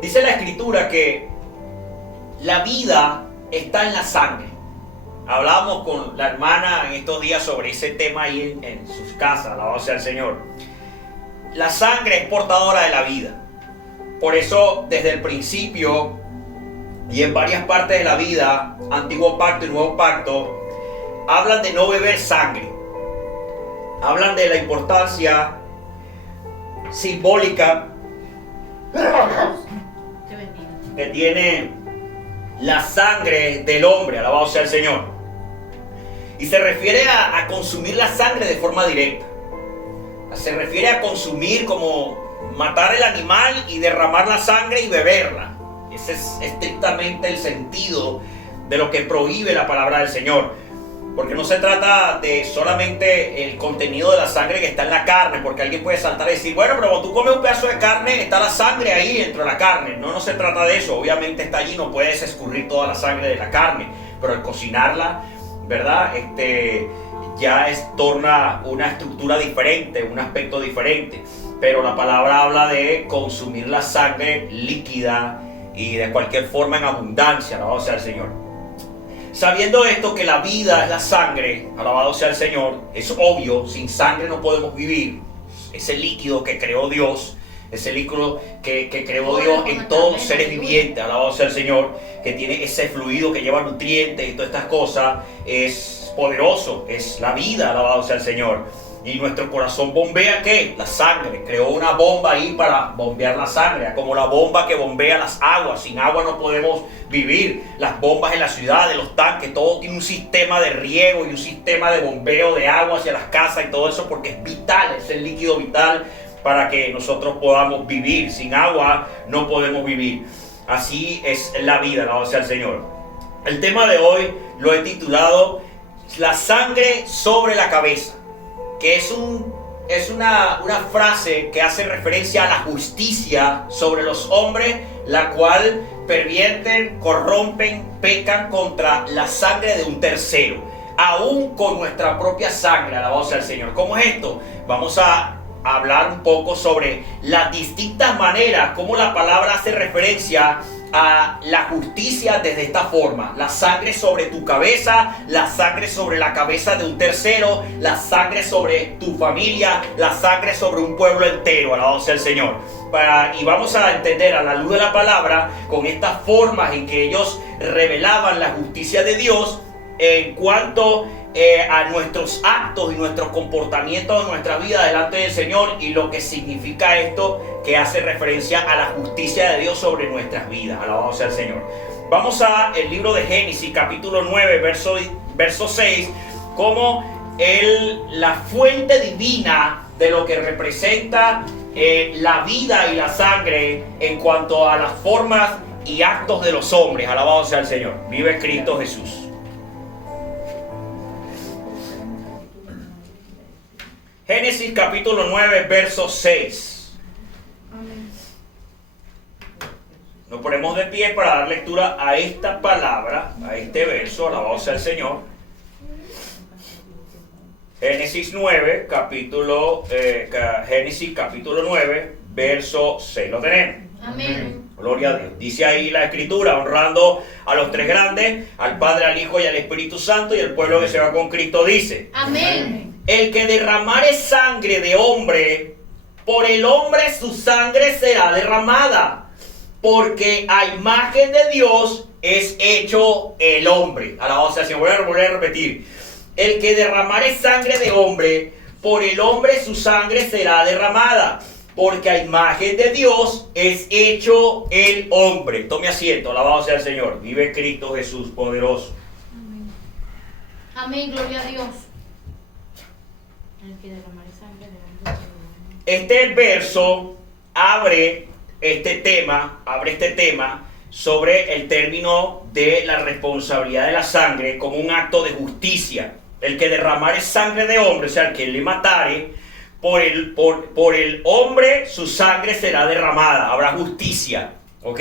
Dice la Escritura que la vida está en la sangre. Hablábamos con la hermana en estos días sobre ese tema ahí en sus casas, alabado sea el Señor. La sangre es portadora de la vida. Por eso, desde el principio y en varias partes de la vida, Antiguo Pacto y Nuevo Pacto, hablan de no beber sangre. Hablan de la importancia simbólica que tiene la sangre del hombre, alabado sea el Señor. Y se refiere a consumir la sangre de forma directa. Se refiere a consumir como matar el animal y derramar la sangre y beberla. Ese es estrictamente el sentido de lo que prohíbe la palabra del Señor. Porque no se trata de solamente el contenido de la sangre que está en la carne, porque alguien puede saltar y decir, bueno, pero cuando tú comes un pedazo de carne, está la sangre ahí dentro de la carne. No se trata de eso. Obviamente está allí, no puedes escurrir toda la sangre de la carne, pero al cocinarla, ¿verdad? Ya torna una estructura diferente, un aspecto diferente. Pero la palabra habla de consumir la sangre líquida y de cualquier forma en abundancia, alabado sea el Señor. Sabiendo esto, que la vida es la sangre, alabado sea el Señor, es obvio, sin sangre no podemos vivir. Ese líquido que creó Dios, ese líquido que creó Dios en todos los seres vivientes, alabado sea el Señor, que tiene ese fluido que lleva nutrientes y todas estas cosas, es poderoso, es la vida, alabado sea el Señor. Y nuestro corazón bombea, ¿qué? La sangre. Creó una bomba ahí para bombear la sangre, como la bomba que bombea las aguas. Sin agua no podemos vivir. Las bombas en la ciudad, los tanques, todo tiene un sistema de riego y un sistema de bombeo de agua hacia las casas y todo eso, porque es vital, es el líquido vital para que nosotros podamos vivir. Sin agua no podemos vivir. Así es la vida, alabado sea el Señor. El tema de hoy lo he titulado La sangre sobre la cabeza, que es una frase que hace referencia a la justicia sobre los hombres, la cual pervierten, corrompen, pecan contra la sangre de un tercero, aún con nuestra propia sangre, alabado sea el Señor. ¿Cómo es esto? Vamos a hablar un poco sobre las distintas maneras, cómo la palabra hace referencia a la justicia desde esta forma: la sangre sobre tu cabeza, la sangre sobre la cabeza de un tercero, la sangre sobre tu familia, la sangre sobre un pueblo entero, alabado sea el Señor. Y vamos a entender a la luz de la palabra, con estas formas en que ellos revelaban la justicia de Dios en cuanto a nuestros actos y nuestros comportamientos en nuestra vida delante del Señor, y lo que significa esto, que hace referencia a la justicia de Dios sobre nuestras vidas. Alabado sea el Señor. Vamos a el libro de Génesis, capítulo 9, verso 6, como la fuente divina de lo que representa la vida y la sangre en cuanto a las formas y actos de los hombres. Alabado sea el Señor. Vive Cristo Jesús. Génesis capítulo 9, verso 6. Nos ponemos de pie para dar lectura a esta palabra, a este verso, alabado sea el Señor. Génesis capítulo 9, verso 6. ¿Lo tenemos? Amén. Gloria a Dios. Dice ahí la Escritura, honrando a los tres grandes, al Padre, al Hijo y al Espíritu Santo, y el pueblo que se va con Cristo dice: Amén. El que derramare sangre de hombre, por el hombre su sangre será derramada, porque a imagen de Dios es hecho el hombre. Alabado sea el Señor. Voy a repetir. El que derramare sangre de hombre, por el hombre su sangre será derramada, porque a imagen de Dios es hecho el hombre. Tome asiento. Alabado sea el Señor. Vive Cristo Jesús poderoso. Amén. Amén. Gloria a Dios. Este verso abre este tema sobre el término de la responsabilidad de la sangre como un acto de justicia. El que derramare sangre de hombre, o sea, el que le matare, por el hombre su sangre será derramada. Habrá justicia, ¿ok?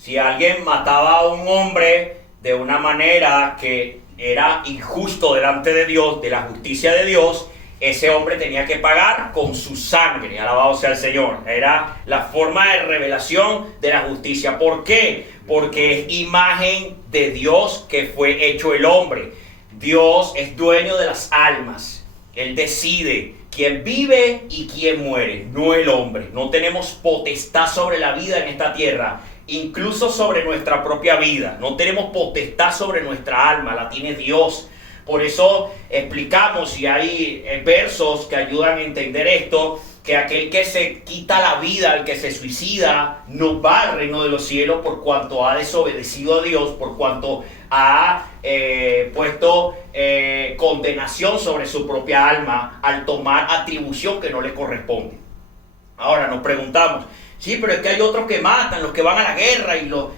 Si alguien mataba a un hombre de una manera que era injusto delante de Dios, de la justicia de Dios, ese hombre tenía que pagar con su sangre. Alabado sea el Señor. Era la forma de revelación de la justicia. ¿Por qué? Porque es imagen de Dios que fue hecho el hombre. Dios es dueño de las almas. Él decide quién vive y quién muere, no el hombre. No tenemos potestad sobre la vida en esta tierra, incluso sobre nuestra propia vida. No tenemos potestad sobre nuestra alma, la tiene Dios. Por eso explicamos, y hay versos que ayudan a entender esto, que aquel que se quita la vida, el que se suicida, no va al reino de los cielos por cuanto ha desobedecido a Dios, por cuanto ha puesto condenación sobre su propia alma al tomar atribución que no le corresponde. Ahora nos preguntamos, sí, pero es que hay otros que matan, los que van a la guerra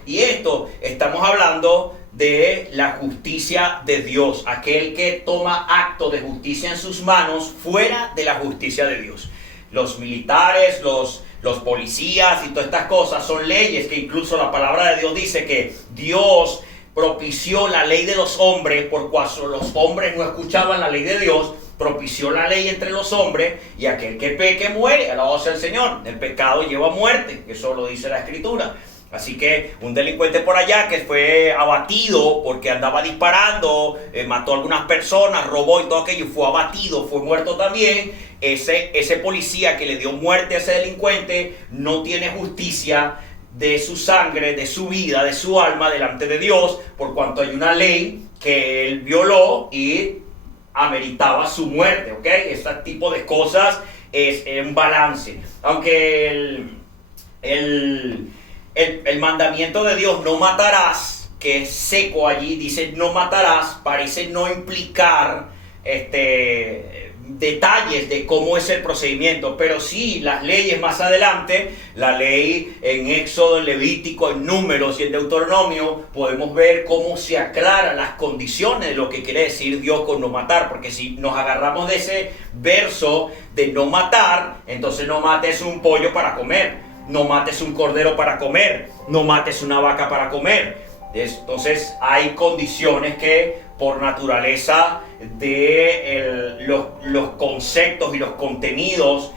y esto. Estamos hablando de la justicia de Dios, aquel que toma acto de justicia en sus manos fuera de la justicia de Dios. Los militares, los policías y todas estas cosas son leyes que incluso la palabra de Dios dice que Dios propició la ley de los hombres por cuanto los hombres no escuchaban la ley de Dios. Propició la ley entre los hombres, y aquel que peque muere. Alabado sea el Señor. El pecado lleva a muerte, eso lo dice la Escritura. Así que un delincuente por allá que fue abatido porque andaba disparando, mató a algunas personas, robó y todo aquello, fue abatido, fue muerto también. Ese policía que le dio muerte a ese delincuente no tiene justicia de su sangre, de su vida, de su alma delante de Dios, por cuanto hay una ley que él violó y ameritaba su muerte, ¿ok? Este tipo de cosas es un balance. Aunque el mandamiento de Dios, no matarás, que es seco allí, dice no matarás, parece no implicar detalles de cómo es el procedimiento, pero sí las leyes más adelante, la ley en Éxodo, en Levítico, en Números y en Deuteronomio, podemos ver cómo se aclaran las condiciones de lo que quiere decir Dios con no matar, porque si nos agarramos de ese verso de no matar, entonces no mates un pollo para comer, no mates un cordero para comer, no mates una vaca para comer. Entonces hay condiciones que por naturaleza de los conceptos y los contenidos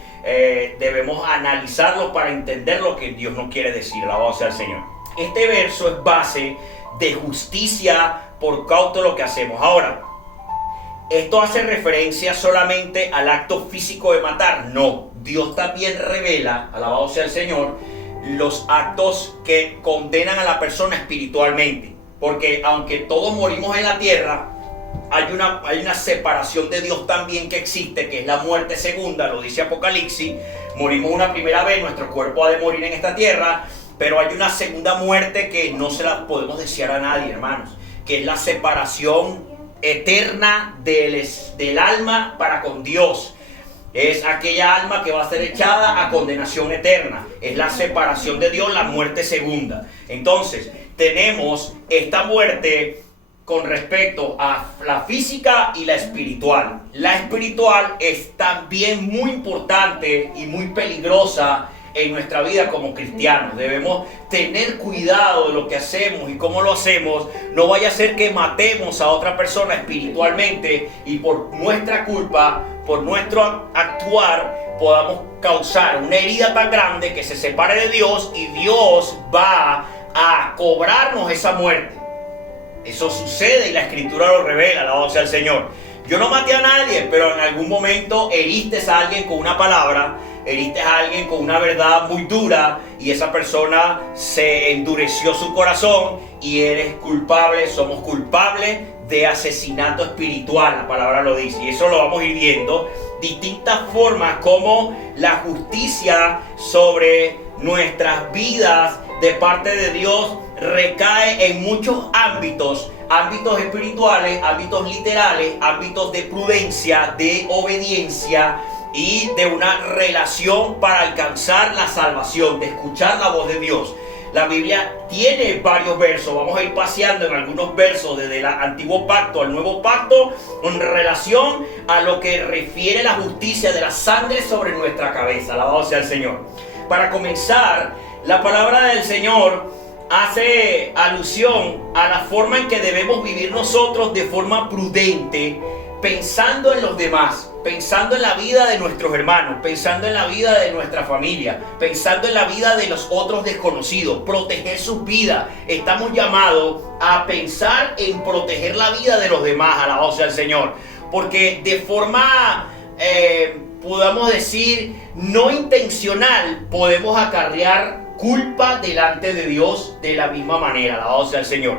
debemos analizarlos para entender lo que Dios nos quiere decir. Alabado sea el Señor. Este verso es base de justicia por causa de lo que hacemos. Ahora, ¿esto hace referencia solamente al acto físico de matar? No, Dios también revela, alabado sea el Señor, los actos que condenan a la persona espiritualmente. Porque aunque todos morimos en la tierra, hay una separación de Dios también que existe, que es la muerte segunda, lo dice Apocalipsis. Morimos una primera vez, nuestro cuerpo ha de morir en esta tierra, pero hay una segunda muerte que no se la podemos desear a nadie, hermanos, que es la separación eterna del alma para con Dios. Es aquella alma que va a ser echada a condenación eterna. Es la separación de Dios, la muerte segunda. Entonces, tenemos esta muerte con respecto a la física y la espiritual. La espiritual es también muy importante y muy peligrosa en nuestra vida como cristianos. Debemos tener cuidado de lo que hacemos y cómo lo hacemos. No vaya a ser que matemos a otra persona espiritualmente y por nuestra culpa, por nuestro actuar, podamos causar una herida tan grande que se separe de Dios y Dios va a cobrarnos esa muerte. Eso sucede y la Escritura lo revela, alabado sea el Señor. Yo no maté a nadie, pero en algún momento heriste a alguien con una palabra, heriste a alguien con una verdad muy dura y esa persona se endureció su corazón y eres culpable, somos culpables de asesinato espiritual, la palabra lo dice, y eso lo vamos a ir viendo, distintas formas como la justicia sobre nuestras vidas de parte de Dios recae en muchos ámbitos espirituales, ámbitos literales, ámbitos de prudencia, de obediencia y de una relación para alcanzar la salvación, de escuchar la voz de Dios. La Biblia tiene varios versos, vamos a ir paseando en algunos versos desde el antiguo pacto al nuevo pacto en relación a lo que refiere la justicia de la sangre sobre nuestra cabeza. Alabado sea el Señor. Para comenzar, la palabra del Señor hace alusión a la forma en que debemos vivir nosotros de forma prudente, pensando en los demás. pensando en la vida de nuestros hermanos, pensando en la vida de nuestra familia, pensando en la vida de los otros desconocidos, proteger sus vidas. Estamos llamados a pensar en proteger la vida de los demás, alabado sea el Señor. Porque de forma, podamos decir, no intencional, podemos acarrear culpa delante de Dios de la misma manera, alabado sea el Señor.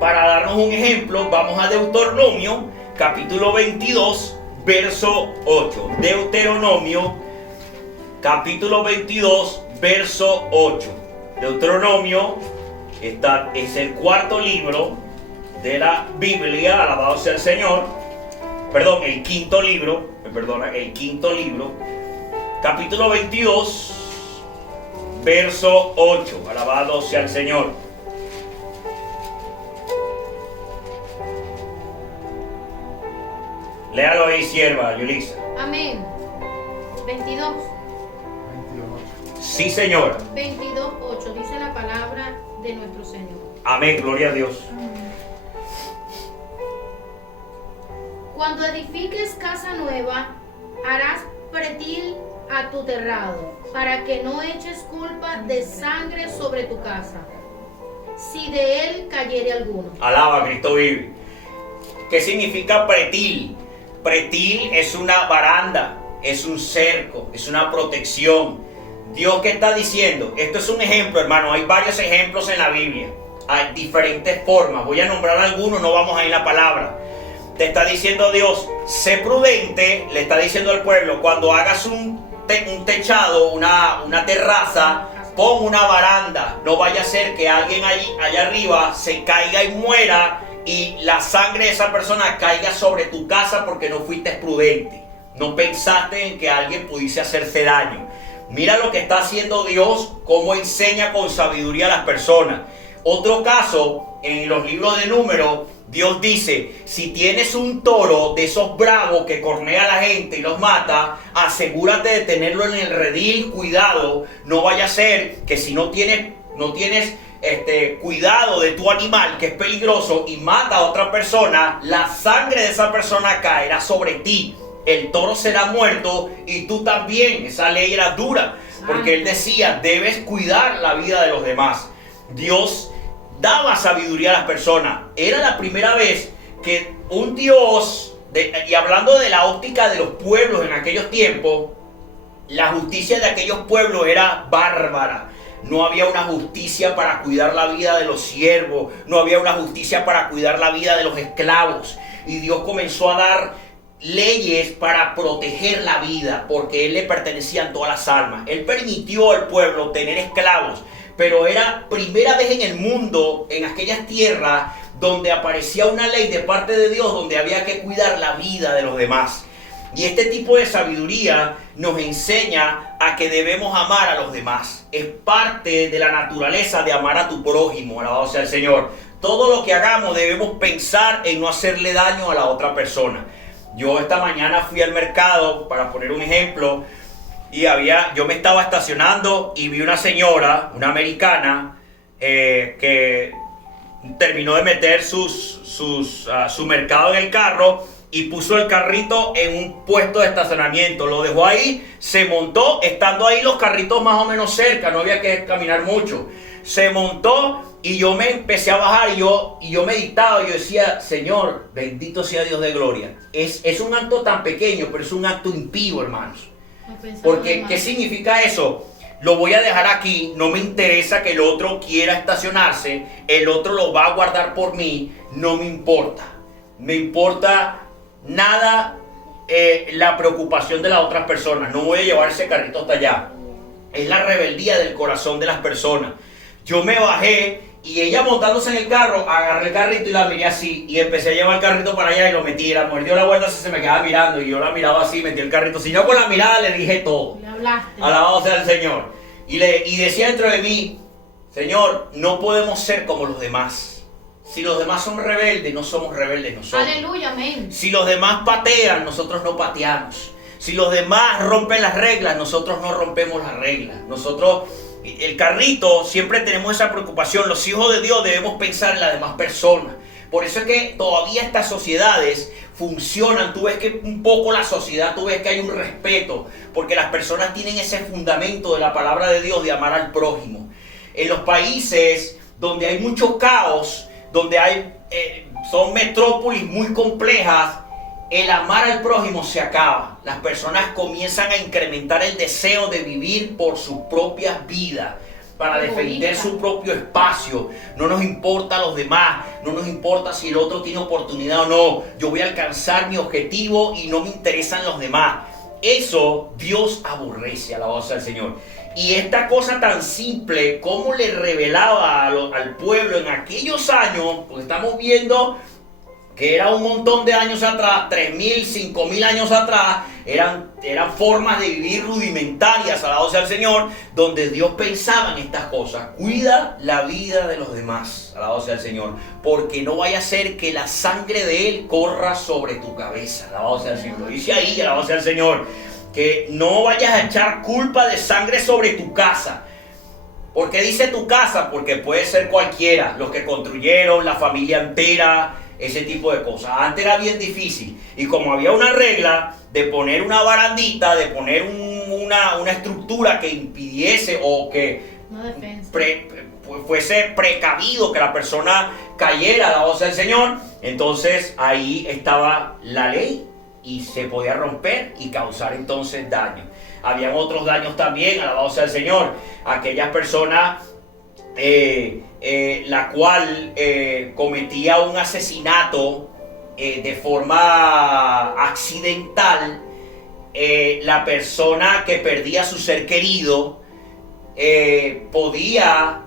Para darnos un ejemplo, vamos a Deuteronomio, capítulo 22, verso 8. Deuteronomio, capítulo 22, verso 8. Deuteronomio es el cuarto libro de la Biblia, alabado sea el Señor. Perdón, el quinto libro, capítulo 22, verso 8. Alabado sea el Señor. Léalo ahí, sierva Yulisa. Amén. 22. Sí, Señor. 22:8 dice la palabra de nuestro Señor. Amén, gloria a Dios. Cuando edifiques casa nueva, harás pretil a tu terrado, para que no eches culpa de sangre sobre tu casa, si de él cayere alguno. Alaba, Cristo vive. ¿Qué significa pretil? Pretil es una baranda, es un cerco, es una protección. Dios, ¿qué está diciendo? Esto es un ejemplo, hermano. Hay varios ejemplos en la Biblia. Hay diferentes formas. Voy a nombrar algunos, no vamos a ir a la palabra. Te está diciendo Dios, sé prudente, le está diciendo al pueblo, cuando hagas un techado, una terraza, pon una baranda. No vaya a ser que alguien allá arriba se caiga y muera y la sangre de esa persona caiga sobre tu casa porque no fuiste prudente. No pensaste en que alguien pudiese hacerse daño. Mira lo que está haciendo Dios, cómo enseña con sabiduría a las personas. Otro caso, en los libros de Números, Dios dice, si tienes un toro de esos bravos que cornea a la gente y los mata, asegúrate de tenerlo en el redil, cuidado. No vaya a ser que si no tienes cuidado de tu animal, que es peligroso, y mata a otra persona, la sangre de esa persona caerá sobre ti. El toro será muerto y tú también. Esa ley era dura, porque él decía, debes cuidar la vida de los demás. Dios daba sabiduría a las personas. Era la primera vez que un Dios, y hablando de la óptica de los pueblos en aquellos tiempos, la justicia de aquellos pueblos era bárbara. No había una justicia para cuidar la vida de los siervos, no había una justicia para cuidar la vida de los esclavos. Y Dios comenzó a dar leyes para proteger la vida, porque Él le pertenecían todas las almas. Él permitió al pueblo tener esclavos, pero era primera vez en el mundo, en aquellas tierras, donde aparecía una ley de parte de Dios, donde había que cuidar la vida de los demás. Y este tipo de sabiduría nos enseña a que debemos amar a los demás. Es parte de la naturaleza de amar a tu prójimo, alabado sea el Señor. Todo lo que hagamos debemos pensar en no hacerle daño a la otra persona. Yo esta mañana fui al mercado, para poner un ejemplo, y yo me estaba estacionando y vi una señora, una americana, que terminó de meter su mercado en el carro y puso el carrito en un puesto de estacionamiento. Lo dejó ahí, se montó, estando ahí los carritos más o menos cerca, no había que caminar mucho. Se montó y yo me empecé a bajar y yo meditaba y yo decía, Señor, bendito sea Dios de gloria. Es un acto tan pequeño, pero es un acto impío, hermanos. Porque, ¿qué significa eso? Lo voy a dejar aquí, no me interesa que el otro quiera estacionarse, el otro lo va a guardar por mí, no me importa. Me importa nada la preocupación de las otras personas. No voy a llevar ese carrito hasta allá. Es la rebeldía del corazón de las personas. Yo me bajé y ella montándose en el carro, agarré el carrito y la miré así. Y empecé a llevar el carrito para allá y lo metí. La mujer dio la vuelta, se me quedaba mirando y yo la miraba así, metí el carrito. Si yo con la mirada le dije todo. Le hablaste. Alabado sea el Señor. Y decía dentro de mí, Señor, no podemos ser como los demás. Si los demás son rebeldes, no somos rebeldes nosotros. Aleluya, amén. Si los demás patean, nosotros no pateamos. Si los demás rompen las reglas, nosotros no rompemos las reglas. Nosotros, el carrito, siempre tenemos esa preocupación. Los hijos de Dios debemos pensar en las demás personas. Por eso es que todavía estas sociedades funcionan. Tú ves que un poco la sociedad, tú ves que hay un respeto, porque las personas tienen ese fundamento de la palabra de Dios de amar al prójimo. En los países donde hay mucho caos, donde son metrópolis muy complejas, el amar al prójimo se acaba. Las personas comienzan a incrementar el deseo de vivir por sus propias vidas, para defender su propio espacio. No nos importa a los demás, no nos importa si el otro tiene oportunidad o no. Yo voy a alcanzar mi objetivo y no me interesan los demás. Eso Dios aborrece, alabado sea el Señor. Y esta cosa tan simple, como le revelaba al pueblo en aquellos años, pues estamos viendo que era un montón de años atrás, 3.000, 5.000 años atrás, eran formas de vivir rudimentarias, alabado sea el Señor, donde Dios pensaba en estas cosas. Cuida la vida de los demás, alabado sea el Señor, porque no vaya a ser que la sangre de Él corra sobre tu cabeza, alabado sea el Señor. Lo dice ahí, alabado sea el Señor, que no vayas a echar culpa de sangre sobre tu casa. ¿Por qué dice tu casa? Porque puede ser cualquiera, los que construyeron, la familia entera, ese tipo de cosas. Antes era bien difícil, y como había una regla de poner una barandita, de poner una estructura que impidiese o que fuese precavido que la persona cayera, alabado sea el Señor, entonces ahí estaba la ley y se podía romper y causar entonces daño. Habían otros daños también, alabado sea el Señor, aquellas personas la cual cometía un asesinato de forma accidental. La persona que perdía su ser querido podía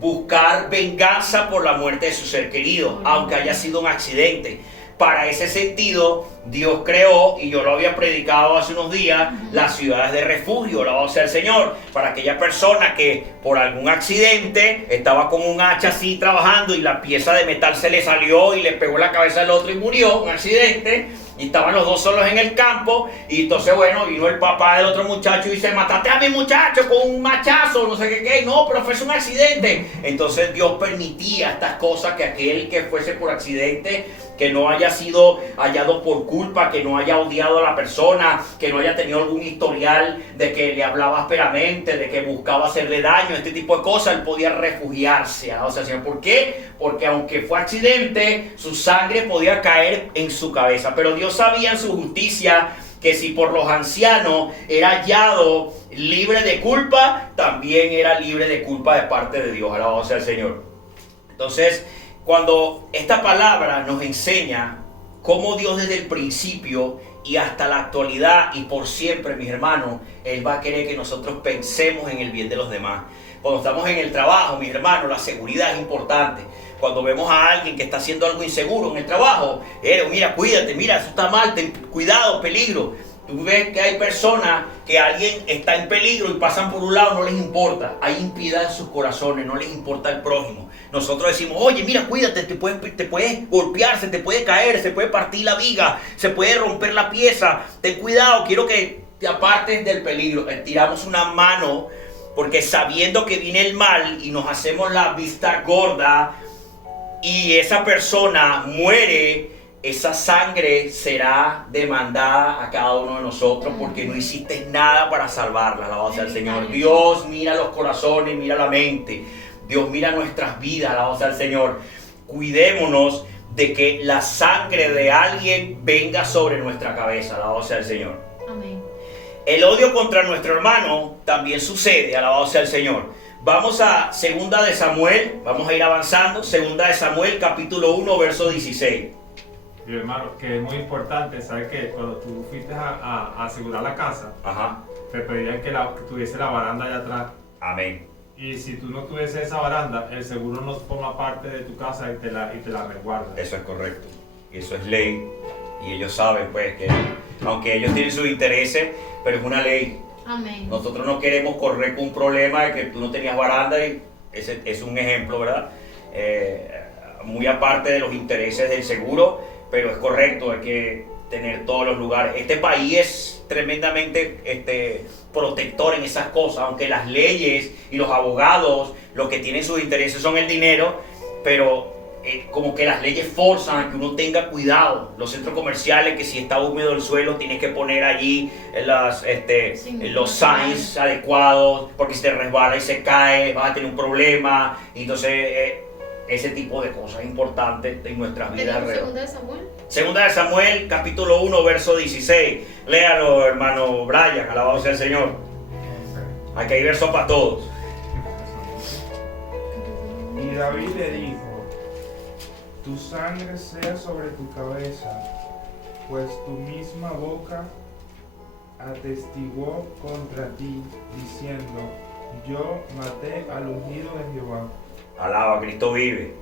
buscar venganza por la muerte de su ser querido, aunque haya sido un accidente. Para ese sentido, Dios creó, y yo lo había predicado hace unos días, las ciudades de refugio, alabado sea el Señor, para aquella persona que por algún accidente estaba con un hacha así trabajando y la pieza de metal se le salió y le pegó en la cabeza al otro y murió, un accidente, y estaban los dos solos en el campo, y entonces bueno, vino el papá del otro muchacho y dice: mataste a mi muchacho con un machazo, no sé qué, no, pero fue un accidente. Entonces Dios permitía estas cosas, que aquel que fuese por accidente, que no haya sido hallado por culpa, que no haya odiado a la persona, que no haya tenido algún historial de que le hablaba ásperamente, de que buscaba hacerle daño, este tipo de cosas, él podía refugiarse. O sea, Señor, ¿por qué? Porque aunque fue accidente, su sangre podía caer en su cabeza. Pero Dios sabía en su justicia que si por los ancianos era hallado libre de culpa, también era libre de culpa de parte de Dios. Alabado sea el Señor. Entonces, cuando esta palabra nos enseña cómo Dios desde el principio y hasta la actualidad y por siempre, mis hermanos, Él va a querer que nosotros pensemos en el bien de los demás. Cuando estamos en el trabajo, mis hermanos, la seguridad es importante. Cuando vemos a alguien que está haciendo algo inseguro en el trabajo, mira, cuídate, mira, eso está mal, cuidado, peligro. Tú ves que hay personas que alguien está en peligro y pasan por un lado, no les importa. Hay impiedad en sus corazones, no les importa el prójimo. Nosotros decimos: oye, mira, cuídate, te puedes golpear, se te puede caer, se puede partir la viga, se puede romper la pieza. Ten cuidado, quiero que te apartes del peligro. Tiramos una mano porque sabiendo que viene el mal y nos hacemos la vista gorda y esa persona muere, esa sangre será demandada a cada uno de nosotros porque no hiciste nada para salvarla. Alabado sea el Señor. Dios mira los corazones, mira la mente. Dios mira nuestras vidas. Alabado sea el Señor. Cuidémonos de que la sangre de alguien venga sobre nuestra cabeza. Alabado sea el Señor. Amén. El odio contra nuestro hermano también sucede. Alabado sea el Señor. Vamos a 2 de Samuel. Vamos a ir avanzando. 2 de Samuel, capítulo 1, verso 16. Mi hermano, que es muy importante, sabes que cuando tú fuiste a asegurar la casa, te pedían que tuviese la baranda allá atrás. Amén. Y si tú no tuviese esa baranda, el seguro no forma parte de tu casa y te la resguarda. Eso es correcto. Y eso es ley. Y ellos saben, pues, que aunque ellos tienen sus intereses, pero es una ley. Amén. Nosotros no queremos correr con un problema de que tú no tenías baranda, y ese es un ejemplo, ¿verdad? Muy aparte de los intereses del seguro. Pero es correcto, hay que tener todos los lugares. Este país es tremendamente protector en esas cosas, aunque las leyes y los abogados, lo que tienen sus intereses son el dinero, pero como que las leyes forzan a que uno tenga cuidado. Los centros comerciales, que si está húmedo el suelo, tienes que poner allí los signs adecuados, porque si te resbala y se cae, vas a tener un problema. Entonces, ese tipo de cosas importantes en nuestras vidas. ¿Segunda de Samuel? Segunda de Samuel, capítulo 1, verso 16. Léalo, hermano Brian, alabado sea el Señor. Aquí hay verso para todos. Y David le dijo: tu sangre sea sobre tu cabeza, pues tu misma boca atestiguó contra ti, diciendo: yo maté al ungido de Jehová. Alaba, Cristo vive.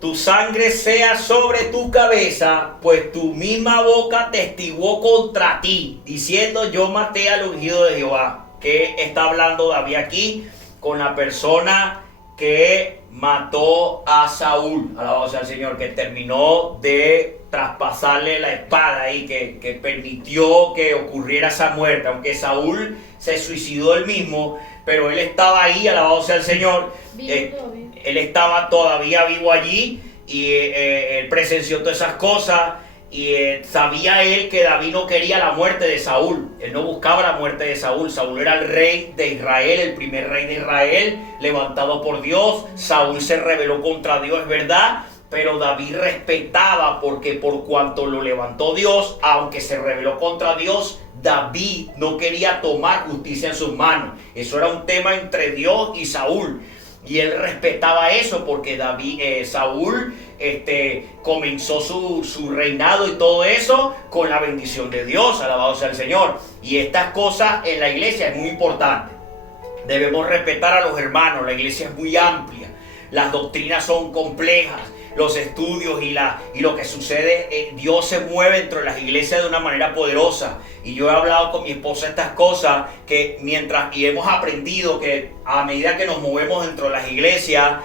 Tu sangre sea sobre tu cabeza, pues tu misma boca testiguó contra ti, diciendo: yo maté al ungido de Jehová. ¿Qué está hablando David aquí? Con la persona que mató a Saúl, alabado sea el Señor, que terminó de traspasarle la espada y que permitió que ocurriera esa muerte, aunque Saúl se suicidó él mismo, pero él estaba ahí, alabado sea el Señor. Él estaba todavía vivo allí y él presenció todas esas cosas. Y sabía él que David no quería la muerte de Saúl. Él no buscaba la muerte de Saúl. Saúl era el rey de Israel, el primer rey de Israel, levantado por Dios. Saúl se rebeló contra Dios, es verdad, pero David respetaba, porque por cuanto lo levantó Dios, aunque se rebeló contra Dios, David no quería tomar justicia en sus manos. Eso era un tema entre Dios y Saúl. Y él respetaba eso, porque Saúl comenzó su reinado y todo eso con la bendición de Dios, alabado sea el Señor. Y estas cosas en la iglesia es muy importante. Debemos respetar a los hermanos. La iglesia es muy amplia, las doctrinas son complejas, los estudios y lo que sucede, Dios se mueve dentro de las iglesias de una manera poderosa. Y yo he hablado con mi esposa estas cosas, y hemos aprendido que a medida que nos movemos dentro de las iglesias,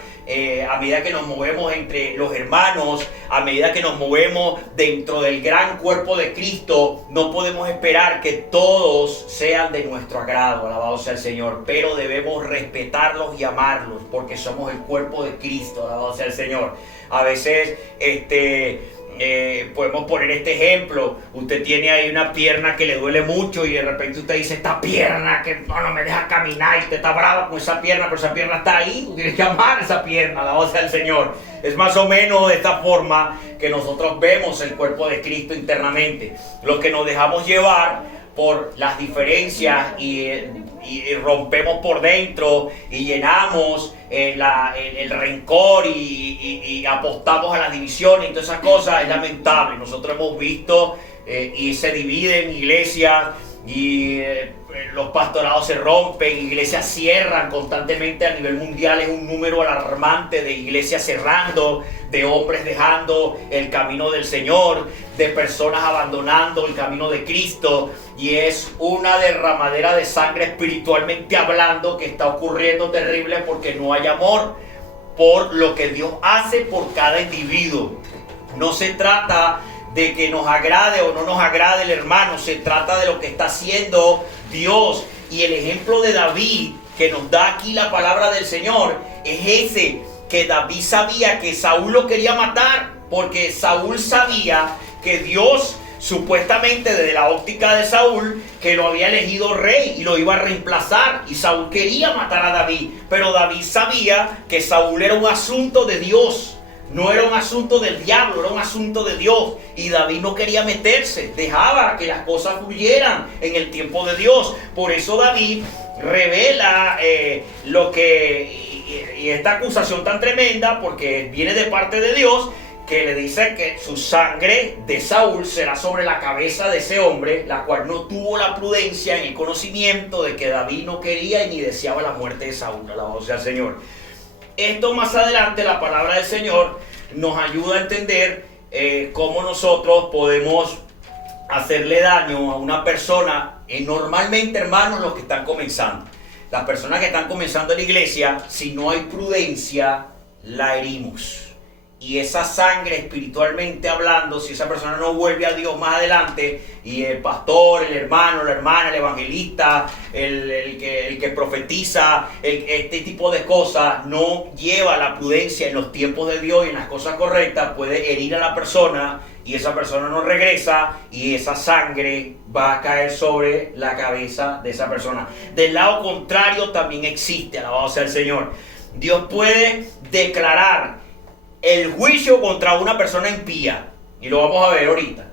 a medida que nos movemos entre los hermanos, a medida que nos movemos dentro del gran cuerpo de Cristo, no podemos esperar que todos sean de nuestro agrado, alabado sea el Señor, pero debemos respetarlos y amarlos, porque somos el cuerpo de Cristo, alabado sea el Señor. A veces podemos poner este ejemplo: usted tiene ahí una pierna que le duele mucho y de repente usted dice: esta pierna que no me deja caminar, y usted está bravo con esa pierna, pero esa pierna está ahí, tú tienes que amar esa pierna, alabado sea el Señor. Es más o menos de esta forma que nosotros vemos el cuerpo de Cristo internamente. Los que nos dejamos llevar por las diferencias y rompemos por dentro y llenamos el rencor y apostamos a las divisiones y todas esas cosas, es lamentable. Nosotros hemos visto y se dividen iglesias y los pastorados se rompen, iglesias cierran constantemente a nivel mundial. Es un número alarmante de iglesias cerrando, de hombres dejando el camino del Señor, de personas abandonando el camino de Cristo, y es una derramadera de sangre espiritualmente hablando que está ocurriendo terrible, porque no hay amor por lo que Dios hace por cada individuo. No se trata de que nos agrade o no nos agrade el hermano, se trata de lo que está haciendo Dios. Y el ejemplo de David que nos da aquí la palabra del Señor es ese, que David sabía que Saúl lo quería matar, porque Saúl sabía que Dios, supuestamente desde la óptica de Saúl, que lo había elegido rey y lo iba a reemplazar, y Saúl quería matar a David, pero David sabía que Saúl era un asunto de Dios. No era un asunto del diablo, era un asunto de Dios. Y David no quería meterse, dejaba que las cosas fluyeran en el tiempo de Dios. Por eso David revela y esta acusación tan tremenda, porque viene de parte de Dios, que le dice que su sangre de Saúl será sobre la cabeza de ese hombre, la cual no tuvo la prudencia en el conocimiento de que David no quería y ni deseaba la muerte de Saúl. Alabado sea el Señor. Esto más adelante, la palabra del Señor nos ayuda a entender cómo nosotros podemos hacerle daño a una persona, normalmente, hermanos, los que están comenzando. Las personas que están comenzando en la iglesia, si no hay prudencia, la herimos. y esa sangre espiritualmente hablando, si esa persona no vuelve a Dios más adelante, y el pastor, el hermano, la hermana, el evangelista, el que profetiza, este tipo de cosas, no lleva la prudencia en los tiempos de Dios y en las cosas correctas, puede herir a la persona, y esa persona no regresa, y esa sangre va a caer sobre la cabeza de esa persona. Del lado contrario también existe, alabado sea el Señor. Dios puede declarar el juicio contra una persona impía, y lo vamos a ver ahorita.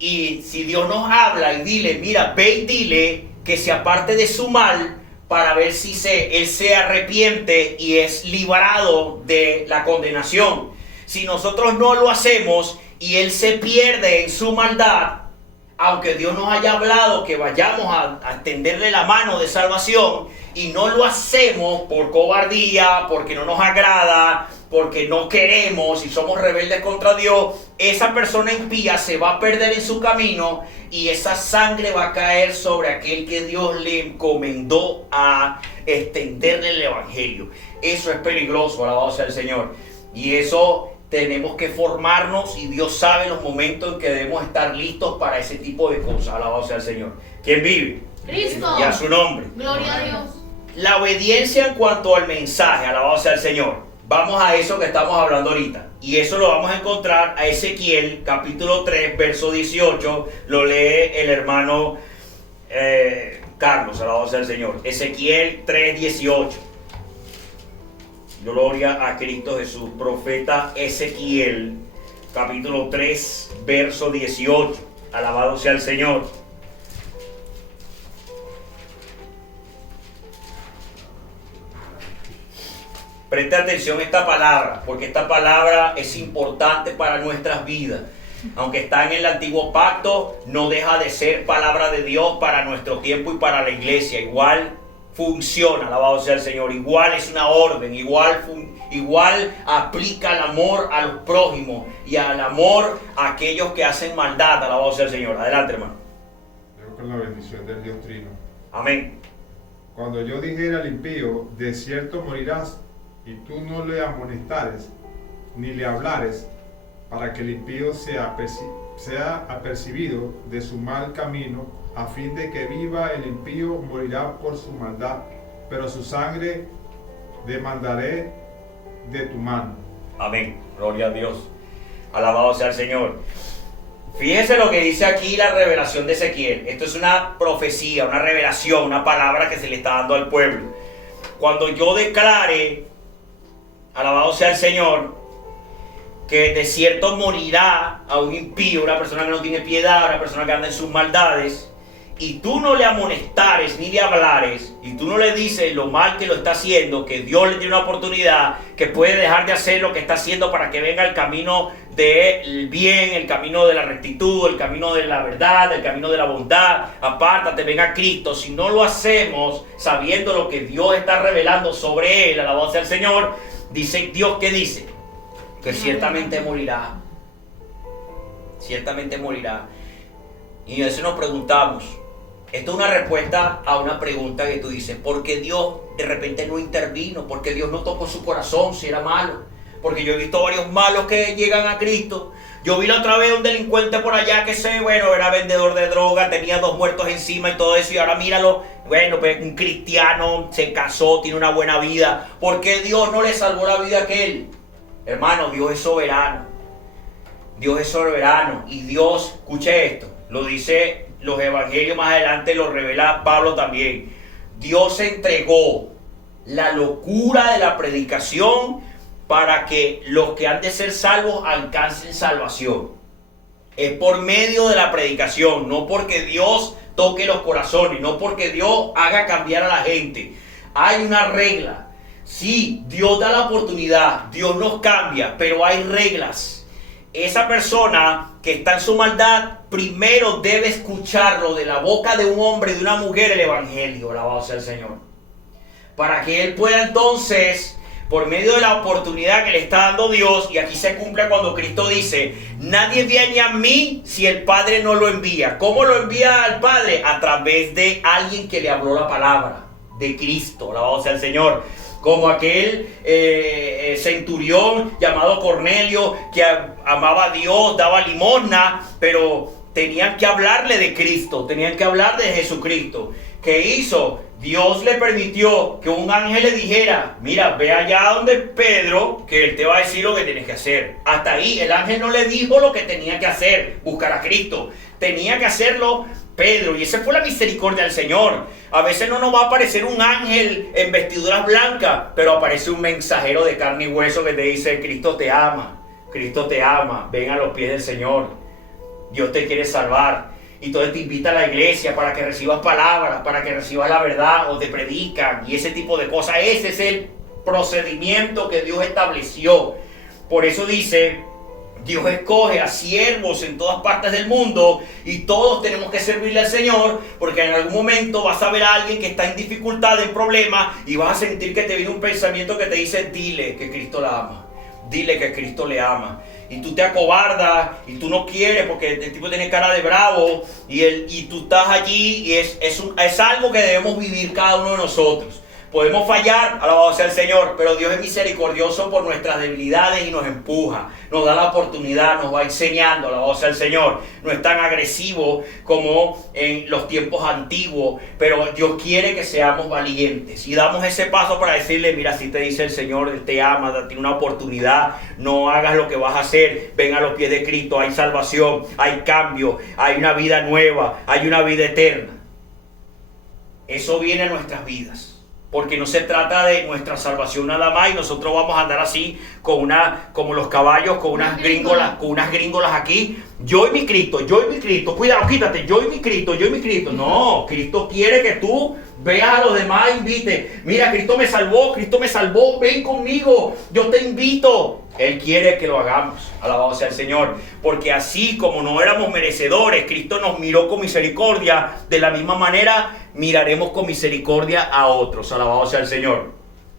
Y si Dios nos habla y dile, mira, ve y dile que se aparte de su mal, para ver si él se arrepiente y es librado de la condenación. Si nosotros no lo hacemos y él se pierde en su maldad, aunque Dios nos haya hablado que vayamos a tenderle la mano de salvación, y no lo hacemos por cobardía, porque no nos agrada, porque no queremos y somos rebeldes contra Dios, esa persona impía se va a perder en su camino, y esa sangre va a caer sobre aquel que Dios le encomendó a extenderle el evangelio. Eso es peligroso, alabado sea el Señor. Y eso tenemos que formarnos, y Dios sabe los momentos en que debemos estar listos para ese tipo de cosas. Alabado sea el Señor. ¿Quién vive? Cristo. Y a su nombre. Gloria a Dios. La obediencia en cuanto al mensaje, alabado sea el Señor. Vamos a eso que estamos hablando ahorita. Y eso lo vamos a encontrar a Ezequiel, capítulo 3, verso 18. Lo lee el hermano Carlos, alabado sea el Señor. Ezequiel 3, 18. Gloria a Cristo Jesús. Profeta Ezequiel, capítulo 3, verso 18. Alabado sea el Señor. Preste atención a esta palabra, porque esta palabra es importante para nuestras vidas. Aunque está en el antiguo pacto, no deja de ser palabra de Dios para nuestro tiempo y para la iglesia. Igual funciona, alabado sea el Señor. Igual es una orden, igual aplica el amor a los prójimos y al amor a aquellos que hacen maldad, alabado sea el Señor. Adelante, hermano. Leo con la bendición del Dios Trino. Amén. Cuando yo dijera al impío, de cierto morirás, y tú no le amonestares, ni le hablares, para que el impío sea apercibido de su mal camino, a fin de que viva el impío, morirá por su maldad, pero su sangre demandaré de tu mano. Amén. Gloria a Dios. Alabado sea el Señor. Fíjese lo que dice aquí la revelación de Ezequiel. Esto es una profecía, una revelación, una palabra que se le está dando al pueblo. Cuando yo declare, alabado sea el Señor, que de cierto morirá a un impío, una persona que no tiene piedad, una persona que anda en sus maldades, y tú no le amonestares ni le hablares, y tú no le dices lo mal que lo está haciendo, que Dios le tiene una oportunidad, que puede dejar de hacer lo que está haciendo para que venga el camino del bien, el camino de la rectitud, el camino de la verdad, el camino de la bondad, apártate, venga a Cristo. Si no lo hacemos sabiendo lo que Dios está revelando sobre él, alabado sea el Señor, dice Dios, ¿qué dice? Que ciertamente morirá. Ciertamente morirá. Y a veces nos preguntamos, esto es una respuesta a una pregunta que tú dices, ¿por qué Dios de repente no intervino? ¿Por qué Dios no tocó su corazón si era malo? Porque yo he visto varios malos que llegan a Cristo. Yo vi la otra vez un delincuente por allá que era vendedor de droga, tenía 2 muertos encima y todo eso, y ahora míralo, pues un cristiano, se casó, tiene una buena vida. ¿Por qué Dios no le salvó la vida a aquel? Hermano, Dios es soberano. Dios es soberano. Y Dios, escuche esto, lo dice los evangelios más adelante, lo revela Pablo también. Dios entregó la locura de la predicación para que los que han de ser salvos alcancen salvación. Es por medio de la predicación, no porque Dios toque los corazones, no porque Dios haga cambiar a la gente. Hay una regla. Sí, Dios da la oportunidad, Dios nos cambia, pero hay reglas. Esa persona que está en su maldad, primero debe escucharlo de la boca de un hombre y de una mujer el evangelio, alabado sea el Señor. Para que él pueda entonces, por medio de la oportunidad que le está dando Dios, y aquí se cumple cuando Cristo dice, nadie viene a mí si el Padre no lo envía. ¿Cómo lo envía al Padre? A través de alguien que le habló la palabra de Cristo, alabado sea el Señor. como aquel centurión llamado Cornelio que amaba a Dios, daba limosna, pero tenían que hablarle de Cristo, tenían que hablar de Jesucristo. ¿Qué hizo? Dios le permitió que un ángel le dijera: mira, ve allá donde Pedro, que él te va a decir lo que tienes que hacer. Hasta ahí, el ángel no le dijo lo que tenía que hacer, buscar a Cristo. Tenía que hacerlo Pedro, y esa fue la misericordia del Señor. A veces no nos va a aparecer un ángel en vestiduras blancas, pero aparece un mensajero de carne y hueso que te dice: Cristo te ama, ven a los pies del Señor, Dios te quiere salvar. Y entonces te invita a la iglesia para que recibas palabras, para que recibas la verdad, o te predican y ese tipo de cosas. Ese es el procedimiento que Dios estableció. Por eso dice: Dios escoge a siervos en todas partes del mundo, y todos tenemos que servirle al Señor, porque en algún momento vas a ver a alguien que está en dificultad, en problemas, y vas a sentir que te viene un pensamiento que te dice: dile que Cristo la ama, dile que Cristo le ama. Y tú te acobardas y tú no quieres, porque el tipo tiene cara de bravo, y tú estás allí, y es algo que debemos vivir cada uno de nosotros. Podemos fallar, alabado sea el Señor, pero Dios es misericordioso por nuestras debilidades y nos empuja, nos da la oportunidad, nos va enseñando, alabado sea el Señor. No es tan agresivo como en los tiempos antiguos, pero Dios quiere que seamos valientes y damos ese paso para decirle: mira, si te dice el Señor, Él te ama, date una oportunidad, no hagas lo que vas a hacer, ven a los pies de Cristo, hay salvación, hay cambio, hay una vida nueva, hay una vida eterna. Eso viene a nuestras vidas. Porque no se trata de nuestra salvación nada más, y nosotros vamos a andar así como los caballos, con unas gringolas aquí. Yo y mi Cristo, cuidado, quítate, yo y mi Cristo. No, Cristo quiere que tú veas a los demás, invite. Mira, Cristo me salvó, ven conmigo, yo te invito. Él quiere que lo hagamos, alabado sea el Señor, porque así como no éramos merecedores, Cristo nos miró con misericordia. De la misma manera miraremos con misericordia a otros, alabado sea el Señor.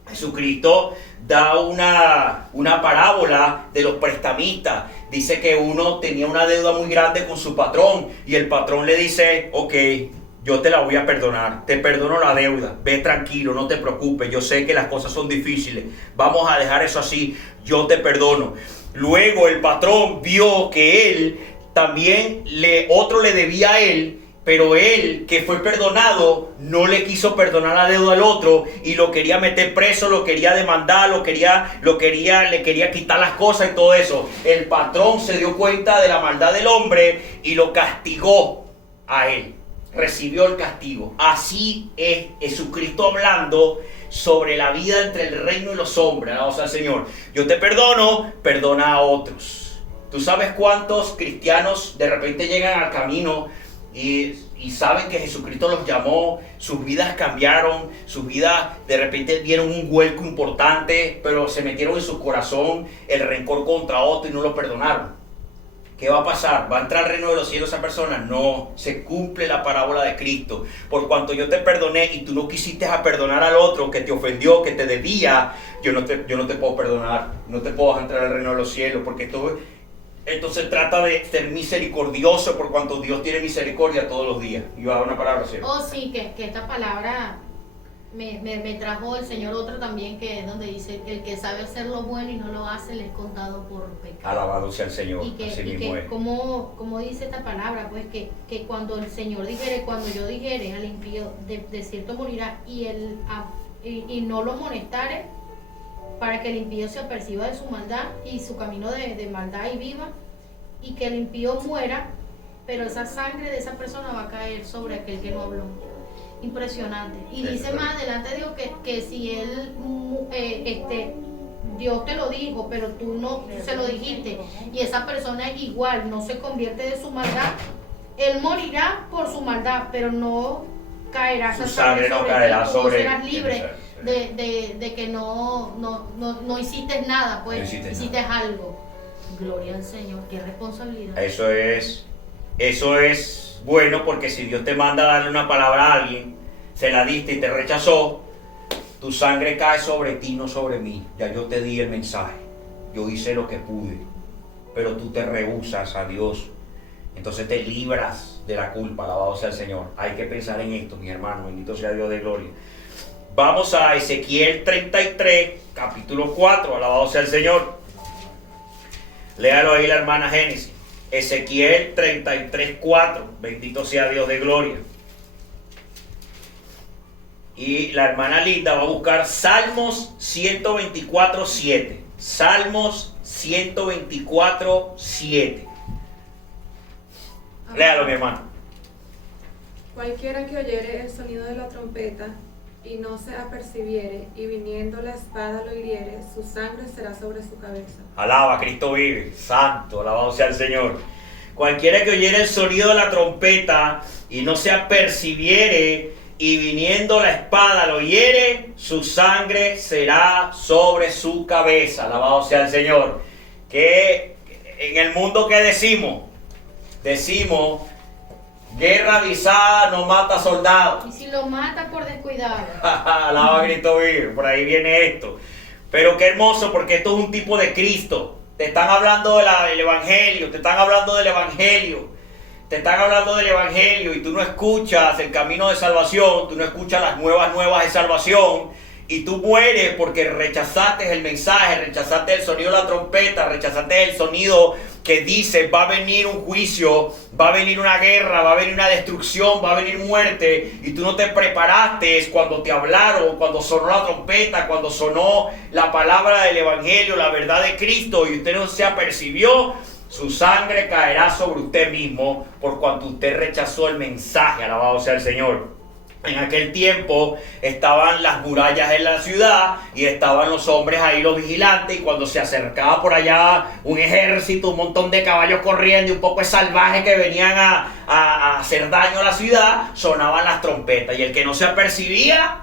Jesucristo da una parábola de los prestamistas. Dice que uno tenía una deuda muy grande con su patrón, y el patrón le dice: ok, yo te la voy a perdonar, te perdono la deuda, ve tranquilo, no te preocupes, yo sé que las cosas son difíciles, vamos a dejar eso así, yo te perdono. Luego el patrón vio que él también otro le debía a él, pero él, que fue perdonado, no le quiso perdonar la deuda al otro y lo quería meter preso, lo quería demandar, le quería quitar las cosas y todo eso. El patrón se dio cuenta de la maldad del hombre y lo castigó a él. Recibió el castigo. Así es Jesucristo hablando sobre la vida entre el reino y los hombres. O sea, Señor, yo te perdono, perdona a otros. ¿Tú sabes cuántos cristianos de repente llegan al camino y saben que Jesucristo los llamó, sus vidas cambiaron, sus vidas de repente dieron un vuelco importante, pero se metieron en su corazón el rencor contra otro y no lo perdonaron? ¿Qué va a pasar? ¿Va a entrar al reino de los cielos esa persona? No, se cumple la parábola de Cristo. Por cuanto yo te perdoné y tú no quisiste a perdonar al otro que te ofendió, que te debía, yo no te puedo perdonar, no te puedo entrar al reino de los cielos, porque esto se trata de ser misericordioso, por cuanto Dios tiene misericordia todos los días. Y va a dar una palabra, ¿sí? Oh, sí, que esta palabra me trajo el Señor otra también, que es donde dice: el que sabe hacer lo bueno y no lo hace, le es contado por pecado. Alabado sea el Señor. Y que como dice esta palabra, pues que cuando el Señor dijere, cuando yo dijere al impío, de cierto morirá, y no lo amonestare, para que el impío se aperciba de su maldad y su camino de maldad y viva, y que el impío muera, pero esa sangre de esa persona va a caer sobre aquel que no habló. Impresionante. Y dice más adelante, Dios, que si él Dios te lo dijo, pero tú no se lo dijiste, y esa persona es igual, no se convierte de su maldad, él morirá por su maldad, pero no caerá su sangre, no caerá sobre él. Serás libre de que no hiciste nada, pues no hiciste algo. Gloria al Señor, qué responsabilidad. Eso es bueno, porque si Dios te manda a darle una palabra a alguien, se la diste y te rechazó, tu sangre cae sobre ti, no sobre mí. Ya yo te di el mensaje, yo hice lo que pude, pero tú te rehusas a Dios, entonces te libras de la culpa. Alabado sea el Señor. Hay que pensar en esto, mi hermano, bendito sea Dios de gloria. Vamos a Ezequiel 33, capítulo 4. Alabado sea el Señor. Léalo ahí la hermana Génesis. Ezequiel 33, 4. Bendito sea Dios de gloria. Y la hermana Linda va a buscar Salmos 124, 7. Salmos 124, 7. Léalo, mi hermano. Cualquiera que oyere el sonido de la trompeta y no se apercibiere, y viniendo la espada lo hiriere, su sangre será sobre su cabeza. Alaba, Cristo vive, santo, alabado sea el Señor. Cualquiera que oyere el sonido de la trompeta y no se apercibiere, y viniendo la espada lo hiere, su sangre será sobre su cabeza. Alabado sea el Señor. Que en el mundo, ¿qué decimos? Decimos, guerra avisada no mata soldados. Y si lo mata por descuidado. Alaba a Cristo vive, por ahí viene esto. Pero qué hermoso, porque esto es un tipo de Cristo. Te están hablando del Evangelio, te están hablando del Evangelio. Te están hablando del Evangelio y tú no escuchas el camino de salvación, tú no escuchas las nuevas de salvación y tú mueres porque rechazaste el mensaje, rechazaste el sonido de la trompeta, rechazaste el sonido que dice va a venir un juicio, va a venir una guerra, va a venir una destrucción, va a venir muerte y tú no te preparaste cuando te hablaron, cuando sonó la trompeta, cuando sonó la palabra del Evangelio, la verdad de Cristo y usted no se apercibió. Su sangre caerá sobre usted mismo por cuanto usted rechazó el mensaje. Alabado sea el Señor. En aquel tiempo estaban las murallas en la ciudad y estaban los hombres ahí, los vigilantes, y cuando se acercaba por allá un ejército, un montón de caballos corriendo y un poco de salvajes que venían a hacer daño a la ciudad, sonaban las trompetas y el que no se apercibía,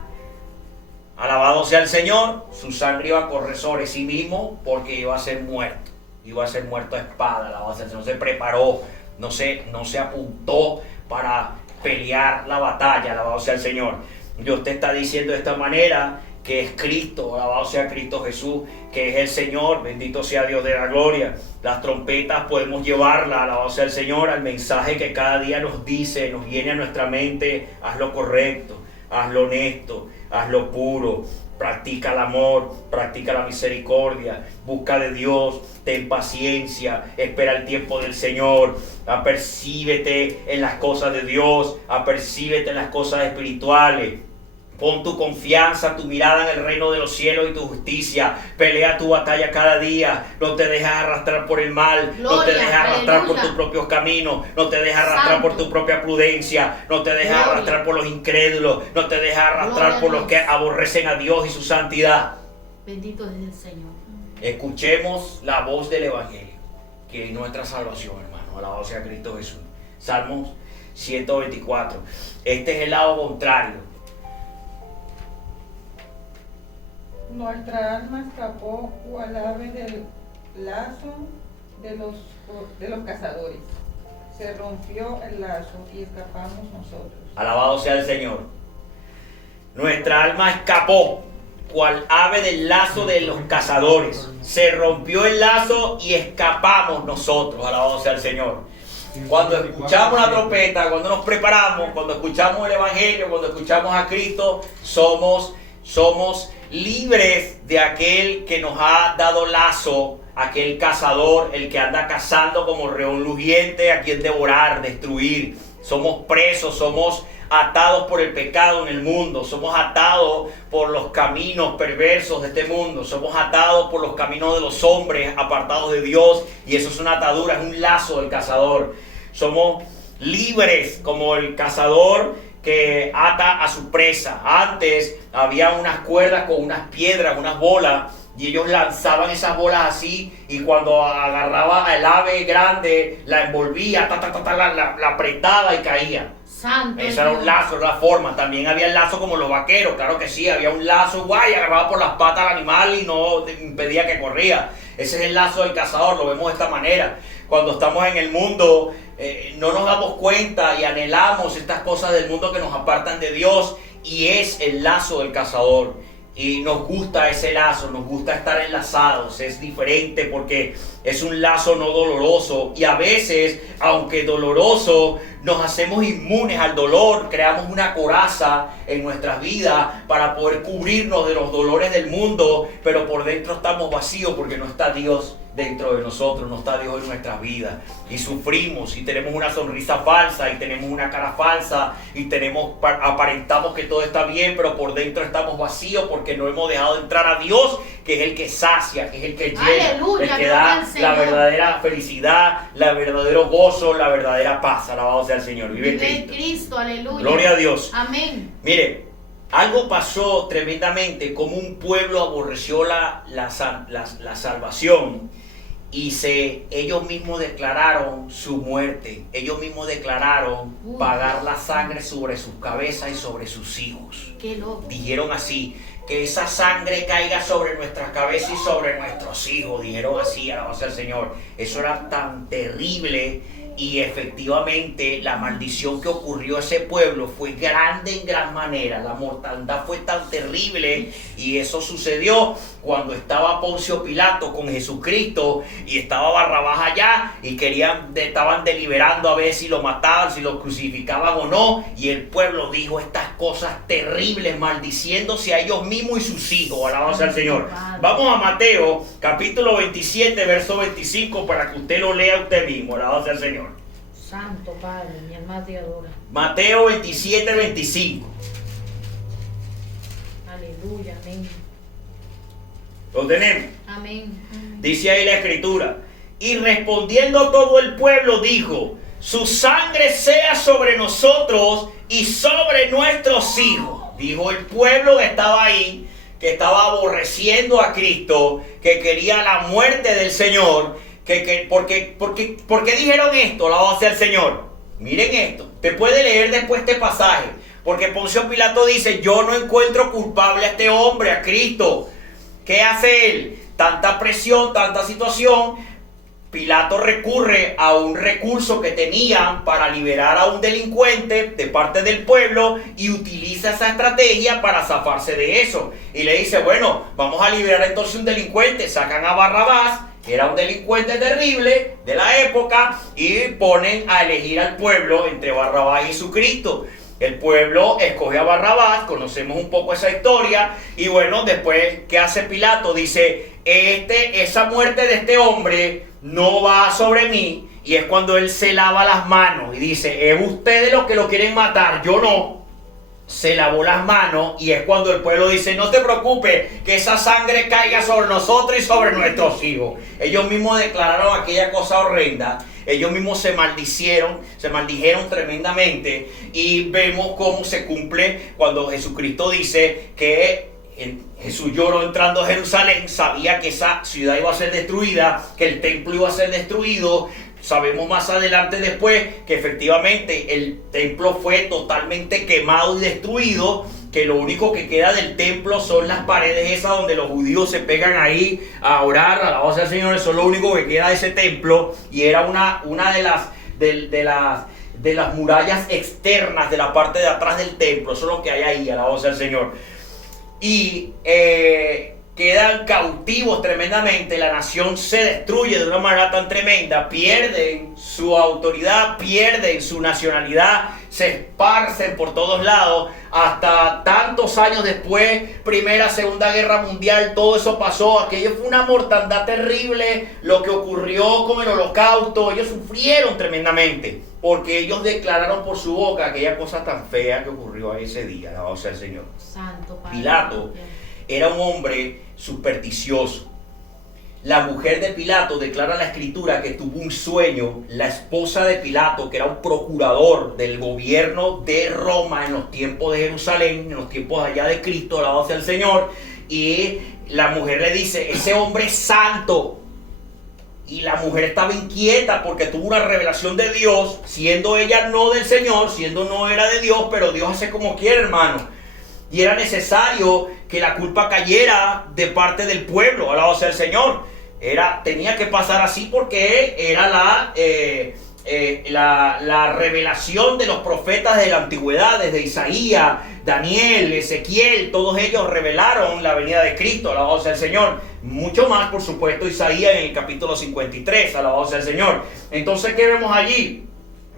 alabado sea el Señor, su sangre iba a correr sobre sí mismo porque iba a ser muerto. Iba a ser muerto a espada, la base no se preparó, no se apuntó para pelear la batalla, alabado sea el Señor. Dios te está diciendo de esta manera que es Cristo, alabado sea Cristo Jesús, que es el Señor, bendito sea Dios de la gloria. Las trompetas podemos llevarlas, alabado sea el Señor, al mensaje que cada día nos dice, nos viene a nuestra mente: haz lo correcto, haz lo honesto, haz lo puro. Practica el amor, practica la misericordia, busca de Dios, ten paciencia, espera el tiempo del Señor, apercíbete en las cosas de Dios, apercíbete en las cosas espirituales. Pon tu confianza, tu mirada en el reino de los cielos y tu justicia. Pelea tu batalla cada día. No te dejes arrastrar por el mal. Gloria, no te dejes arrastrar aleluya. por tus propios caminos. No te dejes arrastrar Santo. por tu propia prudencia. No te dejes Gloria. arrastrar por los incrédulos. No te dejes arrastrar Gloria por a los Dios. que aborrecen a Dios y su santidad. Bendito es el Señor. Escuchemos la voz del Evangelio, que es nuestra salvación, hermano. Alabado sea Cristo Jesús. Salmos 124. Este es el lado contrario. Nuestra alma escapó cual ave del lazo de los cazadores. Se rompió el lazo y escapamos nosotros. Alabado sea el Señor. Nuestra alma escapó cual ave del lazo de los cazadores. Se rompió el lazo y escapamos nosotros. Alabado sea el Señor. Cuando escuchamos la trompeta, cuando nos preparamos, cuando escuchamos el Evangelio, cuando escuchamos a Cristo, somos libres de aquel que nos ha dado lazo, aquel cazador, el que anda cazando como león rugiente a quien devorar, destruir. Somos presos, somos atados por el pecado en el mundo, somos atados por los caminos perversos de este mundo, somos atados por los caminos de los hombres apartados de Dios, y eso es una atadura, es un lazo del cazador. Somos libres como el cazador que ata a su presa. Antes había unas cuerdas con unas piedras, unas bolas, y ellos lanzaban esas bolas así, y cuando agarraba al ave grande, la envolvía, la apretaba y caía. Santo. Eso era un lazo, era la forma. También había el lazo como los vaqueros, claro que sí, había un lazo, guay, agarraba por las patas al animal y no impedía que corría. Ese es el lazo del cazador, lo vemos de esta manera. Cuando estamos en el mundo, no nos damos cuenta y anhelamos estas cosas del mundo que nos apartan de Dios, y es el lazo del cazador. Y nos gusta ese lazo, nos gusta estar enlazados. Es diferente porque es un lazo no doloroso, y a veces, aunque doloroso, nos hacemos inmunes al dolor, creamos una coraza en nuestras vidas para poder cubrirnos de los dolores del mundo, pero por dentro estamos vacíos porque no está Dios dentro de nosotros, no está Dios en nuestras vidas, y sufrimos y tenemos una sonrisa falsa y tenemos una cara falsa y aparentamos que todo está bien, pero por dentro estamos vacíos porque no hemos dejado entrar a Dios, que es el que sacia, que es el que llena, Aleluya, el que da al Señor. la verdadera felicidad, la verdadero gozo, la verdadera paz. Alabado sea el Señor. Vive Vive Cristo. Cristo, aleluya. Gloria a Dios. Amén. Mire, algo pasó tremendamente, como un pueblo aborreció la salvación y ellos mismos declararon su muerte. Ellos mismos declararon pagar la sangre sobre sus cabezas y sobre sus hijos. Qué loco. Dijeron así: que esa sangre caiga sobre nuestras cabezas y sobre nuestros hijos. Dijeron así, alabado sea el Señor. Eso era tan terrible. Y efectivamente la maldición que ocurrió a ese pueblo fue grande en gran manera. La mortandad fue tan terrible, y eso sucedió cuando estaba Poncio Pilato con Jesucristo y estaba Barrabás allá, y estaban deliberando a ver si lo mataban, si lo crucificaban o no, y el pueblo dijo estas cosas terribles, maldiciéndose a ellos mismos y sus hijos. Alabado sea el Señor. Vamos a Mateo capítulo 27 verso 25 para que usted lo lea usted mismo. Alabado sea el Señor. Santo Padre, mi alma te adora. Mateo 27, 25. Aleluya, amén. ¿Lo tenemos? Amén. Dice ahí la escritura: y respondiendo todo el pueblo dijo: su sangre sea sobre nosotros y sobre nuestros hijos. Dijo el pueblo que estaba ahí, que estaba aborreciendo a Cristo, que quería la muerte del Señor. ¿Por qué dijeron esto? Alabado sea el Señor. Miren esto. Te puede leer después este pasaje. Porque Poncio Pilato dice: yo no encuentro culpable a este hombre, a Cristo. ¿Qué hace él? Tanta presión, tanta situación. Pilato recurre a un recurso que tenían para liberar a un delincuente de parte del pueblo, y utiliza esa estrategia para zafarse de eso. Y le dice: bueno, vamos a liberar entonces un delincuente. Sacan a Barrabás, que era un delincuente terrible de la época, y ponen a elegir al pueblo entre Barrabás y Jesucristo. El pueblo escoge a Barrabás, conocemos un poco esa historia, y bueno, después, ¿qué hace Pilato? Dice: esa muerte de este hombre no va sobre mí. Y es cuando él se lava las manos y dice: es ustedes los que lo quieren matar, yo no. Se lavó las manos, y es cuando el pueblo dice: no te preocupes, que esa sangre caiga sobre nosotros y sobre nuestros hijos. Ellos mismos declararon aquella cosa horrenda. Ellos mismos se maldijeron tremendamente, y vemos cómo se cumple cuando Jesucristo dice que Jesús lloró entrando a Jerusalén. Sabía que esa ciudad iba a ser destruida, que el templo iba a ser destruido. Sabemos más adelante después que efectivamente el templo fue totalmente quemado y destruido, que lo único que queda del templo son las paredes esas donde los judíos se pegan ahí a orar, alabado sea el Señor. Eso es lo único que queda de ese templo, y era una de las murallas externas de la parte de atrás del templo. Eso es lo que hay ahí, alabado sea el Señor. Y quedan cautivos tremendamente, la nación se destruye de una manera tan tremenda, pierden su autoridad, pierden su nacionalidad, se esparcen por todos lados, hasta tantos años después, Primera, Segunda Guerra Mundial, todo eso pasó. Aquello fue una mortandad terrible, lo que ocurrió con el Holocausto. Ellos sufrieron tremendamente, porque ellos declararon por su boca aquella cosa tan fea que ocurrió a ese día, alabado sea el Señor. Santo Padre. Pilato era un hombre supersticioso. La mujer de Pilato, declara la escritura, que tuvo un sueño. La esposa de Pilato, que era un procurador del gobierno de Roma en los tiempos de Jerusalén, en los tiempos allá de Cristo, alabado sea el Señor, y la mujer le dice: ese hombre es santo. Y la mujer estaba inquieta porque tuvo una revelación de Dios, siendo ella no del Señor, siendo no era de Dios, pero Dios hace como quiere, hermano. Y era necesario que la culpa cayera de parte del pueblo, alabado sea el Señor. Tenía que pasar así, porque era la revelación de los profetas de la antigüedad, desde Isaías, Daniel, Ezequiel. Todos ellos revelaron la venida de Cristo, alabado sea el Señor. Mucho más, por supuesto, Isaías en el capítulo 53, alabado sea el Señor. Entonces, ¿qué vemos allí?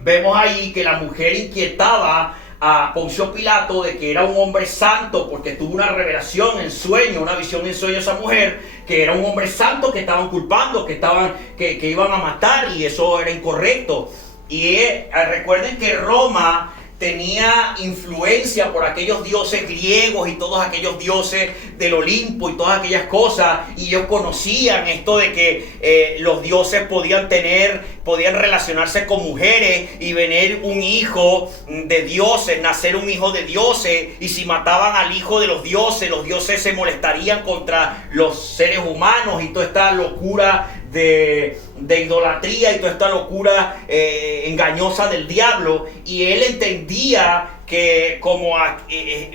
vemos ahí que la mujer inquietaba a Poncio Pilato de que era un hombre santo, porque tuvo una revelación en sueño, una visión en sueño esa mujer, que era un hombre santo que estaban culpando, que iban a matar, y eso era incorrecto. Y recuerden que Roma tenía influencia por aquellos dioses griegos y todos aquellos dioses del Olimpo y todas aquellas cosas, y ellos conocían esto de que los dioses podían relacionarse con mujeres y venir un hijo de dioses, nacer un hijo de dioses, y si mataban al hijo de los dioses se molestarían contra los seres humanos, y toda esta locura de idolatría y toda esta locura engañosa del diablo. Y él entendía que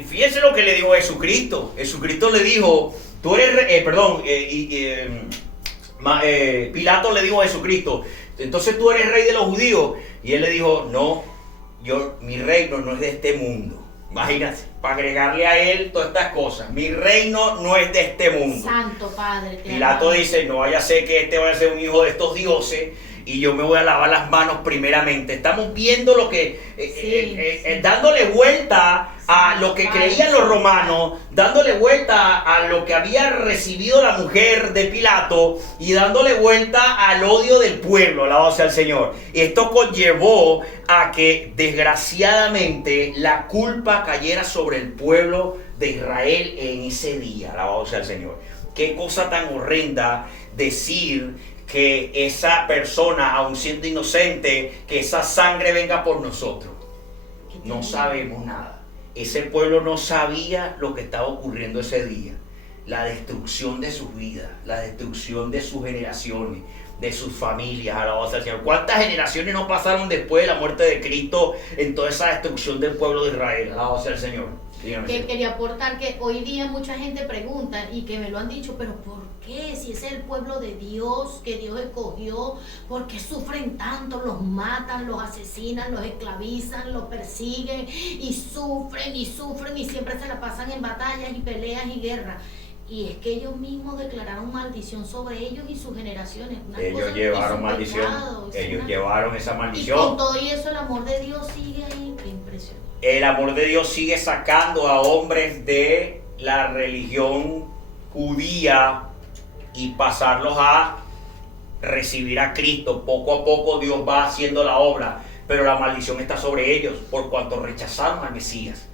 fíjense lo que le dijo Jesucristo. Jesucristo le dijo, tú eres Pilato le dijo a Jesucristo, entonces tú eres rey de los judíos. Y él le dijo, no, mi reino no es de este mundo. Imagínate, para agregarle a él todas estas cosas. Mi reino no es de este mundo. Santo Padre. Pilato dice, no vaya a ser que este vaya a ser un hijo de estos dioses y yo me voy a lavar las manos primeramente. Estamos viendo lo que, dándole vuelta a lo que creían los romanos, dándole vuelta a lo que había recibido la mujer de Pilato y dándole vuelta al odio del pueblo, alabado sea el Señor. Y esto conllevó a que desgraciadamente la culpa cayera sobre el pueblo de Israel en ese día, alabado sea el Señor. Qué cosa tan horrenda decir que esa persona, aun siendo inocente, que esa sangre venga por nosotros. No sabemos nada. Ese pueblo no sabía lo que estaba ocurriendo ese día. La destrucción de sus vidas, la destrucción de sus generaciones, de sus familias, alabado sea el Señor. ¿Cuántas generaciones no pasaron después de la muerte de Cristo en toda esa destrucción del pueblo de Israel? Alabado sea el Señor. Que quería aportar que hoy día mucha gente pregunta, y que me lo han dicho, pero ¿por qué? Si ese es el pueblo de Dios, que Dios escogió, ¿por qué sufren tanto? Los matan, los asesinan, los esclavizan, los persiguen y sufren y siempre se la pasan en batallas y peleas y guerras. Y es que ellos mismos declararon maldición sobre ellos y sus generaciones. Ellos llevaron maldición. Ellos llevaron esa maldición. Y con todo y eso el amor de Dios sigue ahí. Qué impresionante. El amor de Dios sigue sacando a hombres de la religión judía y pasarlos a recibir a Cristo. Poco a poco Dios va haciendo la obra, pero la maldición está sobre ellos por cuanto rechazaron al Mesías.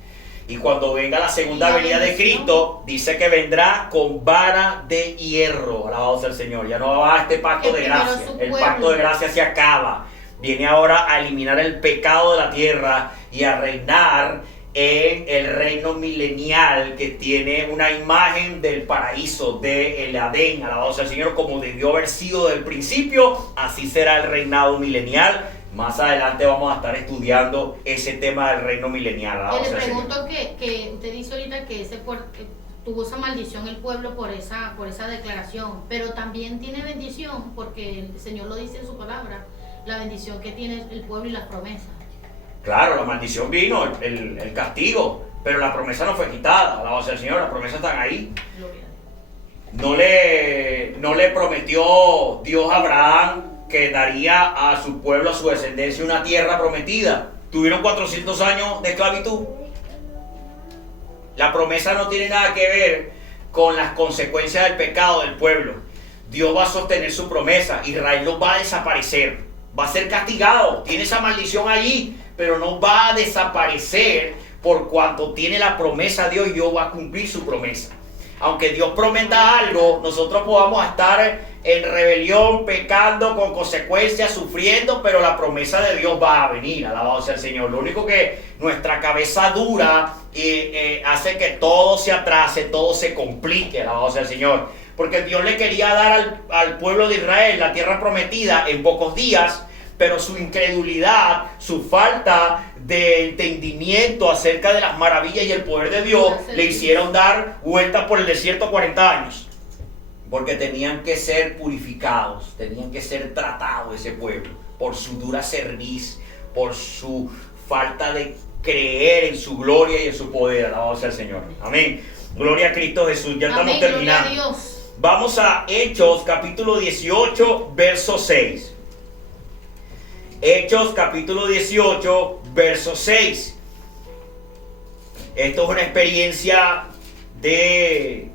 Y cuando venga la segunda venida de Cristo, dice que vendrá con vara de hierro. Alabado sea el Señor. Ya no va a este pacto de gracia. El pacto de gracia se acaba. Viene ahora a eliminar el pecado de la tierra y a reinar en el reino milenial, que tiene una imagen del paraíso, del Edén. Alabado sea el Señor, como debió haber sido del principio, así será el reinado milenial. Más adelante vamos a estar estudiando ese tema del reino milenial. Le pregunto que usted dice ahorita que que tuvo esa maldición el pueblo por esa declaración, pero también tiene bendición, porque el Señor lo dice en su palabra, la bendición que tiene el pueblo y las promesas. Claro, la maldición vino, el castigo, pero la promesa no fue quitada. Alabado sea el Señor, las promesas están ahí. No le prometió Dios a Abraham que daría a su pueblo, a su descendencia, una tierra prometida. Tuvieron 400 años de esclavitud. La promesa no tiene nada que ver con las consecuencias del pecado del pueblo. Dios va a sostener su promesa. Israel no va a desaparecer, va a ser castigado. Tiene esa maldición allí, pero no va a desaparecer por cuanto tiene la promesa de Dios, y Dios va a cumplir su promesa. Aunque Dios prometa algo, nosotros podamos estar en rebelión, pecando, con consecuencias, sufriendo, pero la promesa de Dios va a venir. Alabado sea el Señor. Lo único que nuestra cabeza dura hace que todo se atrase, todo se complique. Alabado sea el Señor. Porque Dios le quería dar al pueblo de Israel la tierra prometida en pocos días, pero su incredulidad, su falta de entendimiento acerca de las maravillas y el poder de Dios le hicieron dar vueltas por el desierto 40 años. Porque tenían que ser purificados, tenían que ser tratados ese pueblo por su dura cerviz, por su falta de creer en su gloria y en su poder. Alabado sea el Señor. Amén. Gloria a Cristo Jesús. Ya estamos terminando. Vamos a Hechos capítulo 18, verso 6. Hechos capítulo 18, verso 6. Esto es una experiencia de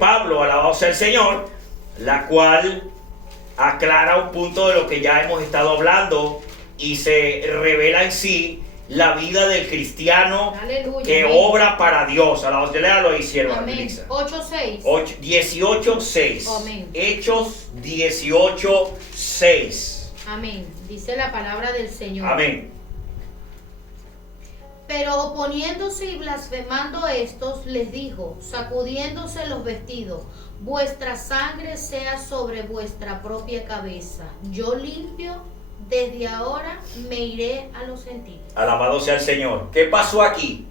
Pablo, alabado sea el Señor, la cual aclara un punto de lo que ya hemos estado hablando y se revela en sí la vida del cristiano. Aleluya, que amén. Obra para Dios. Alabado, léalo ahí, sierva. Amén. 8:6. 18:6. Amén. Hechos 18:6. Amén. Dice la palabra del Señor. Amén. Pero oponiéndose y blasfemando estos, les dijo, sacudiéndose los vestidos, vuestra sangre sea sobre vuestra propia cabeza. Yo limpio, desde ahora me iré a los gentiles. Alabado sea el Señor. ¿Qué pasó aquí?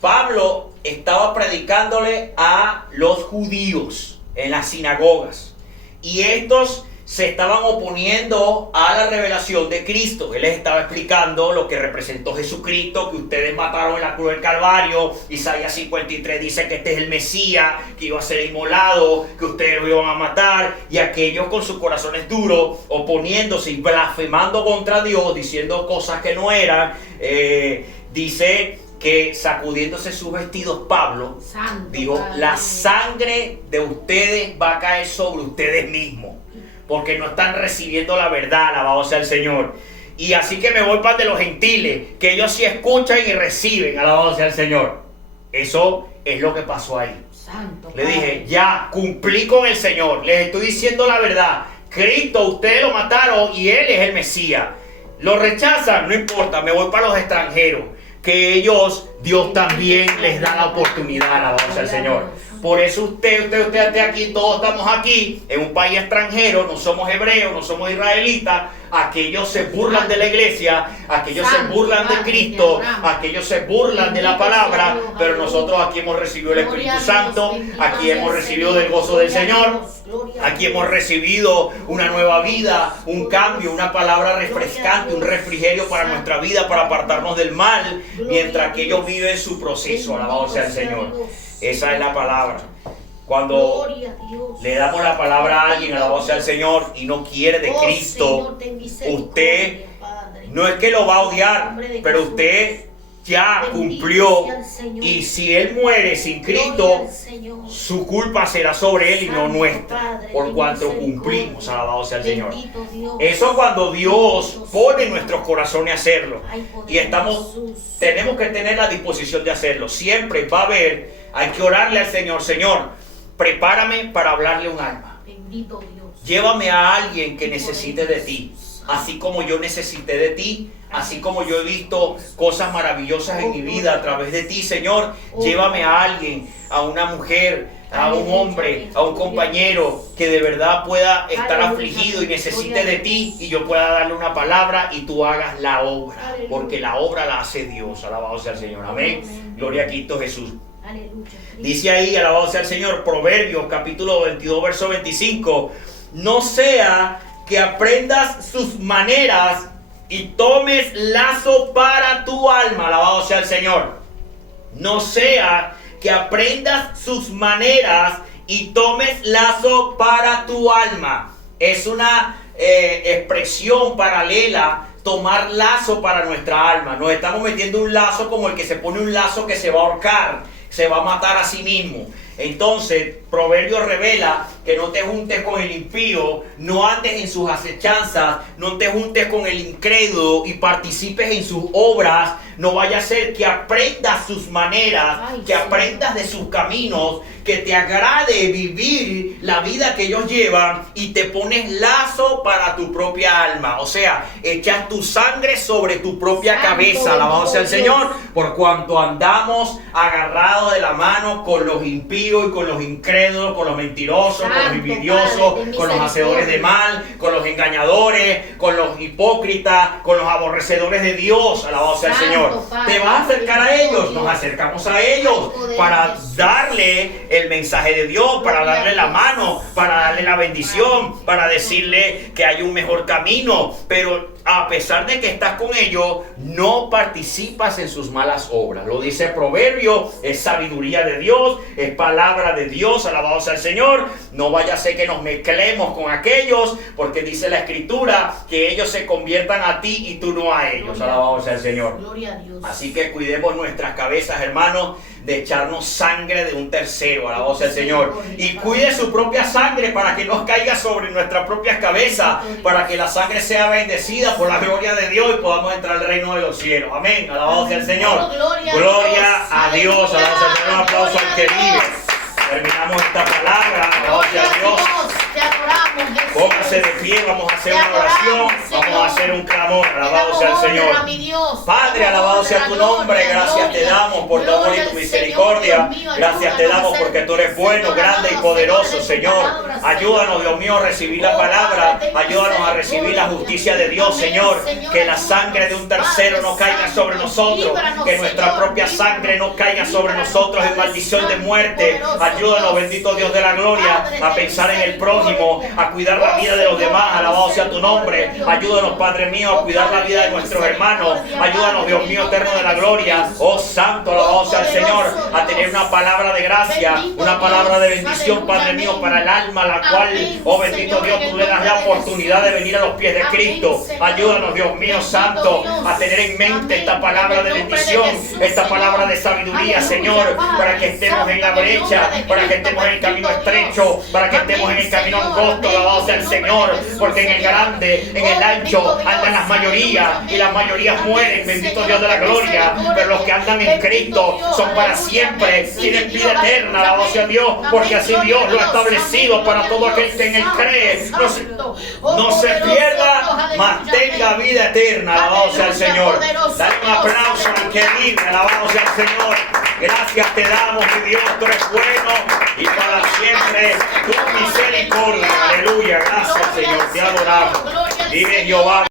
Pablo estaba predicándole a los judíos en las sinagogas. Y estos se estaban oponiendo a la revelación de Cristo. Él les estaba explicando lo que representó Jesucristo, que ustedes mataron en la cruz del Calvario. Isaías 53 dice que este es el Mesías, que iba a ser inmolado, que ustedes lo iban a matar. Y aquellos con sus corazones duros, oponiéndose y blasfemando contra Dios, diciendo cosas que no eran, dice que sacudiéndose sus vestidos, Pablo Santo dijo, Padre. la sangre de ustedes va a caer sobre ustedes mismos, porque no están recibiendo la verdad, alabado sea el Señor. Y así que me voy para de los gentiles, que ellos sí escuchan y reciben, alabado sea el Señor. Eso es lo que pasó ahí. Santo Le Padre. dije, ya, cumplí con el Señor, les estoy diciendo la verdad. Cristo, ustedes lo mataron y Él es el Mesías. Lo rechazan, no importa, me voy para los extranjeros, que ellos, Dios también les da la oportunidad, alabado sea el Señor. Por eso usted está aquí, todos estamos aquí, en un país extranjero, no somos hebreos, no somos israelitas. Aquellos se burlan de la iglesia, aquellos se burlan de Cristo, aquellos se burlan de la palabra, pero nosotros aquí hemos recibido el Espíritu Santo, aquí hemos recibido del gozo del Señor, aquí hemos recibido una nueva vida, un cambio, una palabra refrescante, un refrigerio para nuestra vida, para apartarnos del mal, mientras aquellos viven su proceso, alabado sea el Señor. Esa es la palabra. Cuando le damos la palabra a alguien, alabado sea el Señor, y no quiere de Cristo, usted no es que lo va a odiar, pero usted ya cumplió. Y si él muere sin Cristo, su culpa será sobre él y no nuestra, por cuanto cumplimos, alabado sea el Señor. Eso cuando Dios pone en nuestros corazones hacerlo. Y tenemos que tener la disposición de hacerlo. Siempre va a haber, hay que orarle al Señor, Señor, prepárame para hablarle un alma. Bendito Dios. Llévame a alguien que necesite de ti, así como yo necesité de ti, así como yo he visto cosas maravillosas en mi vida a través de ti, Señor. Llévame a alguien, a una mujer, a un hombre, a un compañero que de verdad pueda estar afligido y necesite de ti, y yo pueda darle una palabra y tú hagas la obra, porque la obra la hace Dios. Alabado sea el Señor. Amén. Gloria a Cristo Jesús. Aleluya. Dice ahí, alabado sea el Señor, Proverbios capítulo 22, verso 25. No sea que aprendas sus maneras y tomes lazo para tu alma. Alabado sea el Señor. No sea que aprendas sus maneras y tomes lazo para tu alma. Es una expresión paralela. Tomar lazo para nuestra alma. Nos estamos metiendo un lazo como el que se pone un lazo que se va a ahorcar, se va a matar a sí mismo. Entonces, Proverbios revela que no te juntes con el impío, no andes en sus acechanzas, no te juntes con el incrédulo y participes en sus obras. No vaya a ser que aprendas sus maneras, que aprendas de sus caminos, que te agrade vivir la vida que ellos llevan y te pones lazo para tu propia alma. O sea, echas tu sangre sobre tu propia cabeza, alabado sea el Señor, por cuanto andamos agarrados de la mano con los impíos y con los incrédulos, con los mentirosos, con los envidiosos, con los hacedores de mal, con los engañadores, con los hipócritas, con los aborrecedores de Dios, alabado sea el Señor. Te vas a acercar a ellos, nos acercamos a ellos para darle el mensaje de Dios, para darle la mano, para darle la bendición, para decirle que hay un mejor camino. Pero a pesar de que estás con ellos, no participas en sus malas obras. Lo dice el proverbio, es sabiduría de Dios, es palabra de Dios, alabado sea el Señor. No vaya a ser que nos mezclemos con aquellos, porque dice la Escritura que ellos se conviertan a ti y tú no a ellos, alabado sea el Señor. Gloria a Dios. Así que cuidemos nuestras cabezas, hermanos, de echarnos sangre de un tercero, alabado sea el Señor. Y cuide su propia sangre para que no caiga sobre nuestras propias cabezas, para que la sangre sea bendecida por la gloria de Dios y podamos entrar al reino de los cielos. Amén, alabado sea el Señor. Gloria a Dios, alabado sea el Señor. Un aplauso al que vive. Terminamos esta palabra, alabado sea Dios. Te adoramos, Jesús. Póngase de pie, vamos a hacer una oración, vamos a hacer un clamor, alabado sea el Señor. Padre, alabado sea tu nombre, gracias te damos por tu amor y tu misericordia. Gracias te damos porque tú eres bueno, grande y poderoso, Señor. Ayúdanos, Dios mío, a recibir la palabra, ayúdanos a recibir la justicia de Dios, Señor. Que la sangre de un tercero no caiga sobre nosotros, que nuestra propia sangre no caiga sobre nosotros en maldición de muerte. Ayúdanos, bendito Dios de la gloria, a pensar en el prójimo, a cuidar la vida de los demás, alabado sea tu nombre. Ayúdanos, Padre mío, a cuidar la vida de nuestros hermanos. Ayúdanos, Dios mío, eterno de la gloria. Oh Santo, alabado sea el Señor, a tener una palabra de gracia, una palabra de bendición, Padre mío, para el alma, la cual, oh bendito Dios, tú le das la oportunidad de venir a los pies de Cristo. Ayúdanos, Dios mío, Santo, a tener en mente esta palabra de bendición, esta palabra de sabiduría, Señor, para que estemos en la brecha, para que estemos en el camino estrecho, para que estemos en el camino angosto, alabado sea el Señor, porque en el grande, en el ancho, andan las mayorías, y las mayorías mueren, bendito Dios de la gloria, pero los que andan en Cristo son para siempre, tienen vida eterna, alabado sea Dios, porque así Dios lo ha establecido para todo aquel que en él cree, no se pierda, mas tenga vida eterna, alabado sea el Señor. Dale un aplauso al que vive, alabado sea el Señor. Gracias te damos, mi Dios, tú eres bueno y para siempre tu misericordia. Aleluya, gracias Señor, te adoramos. Vive Jehová.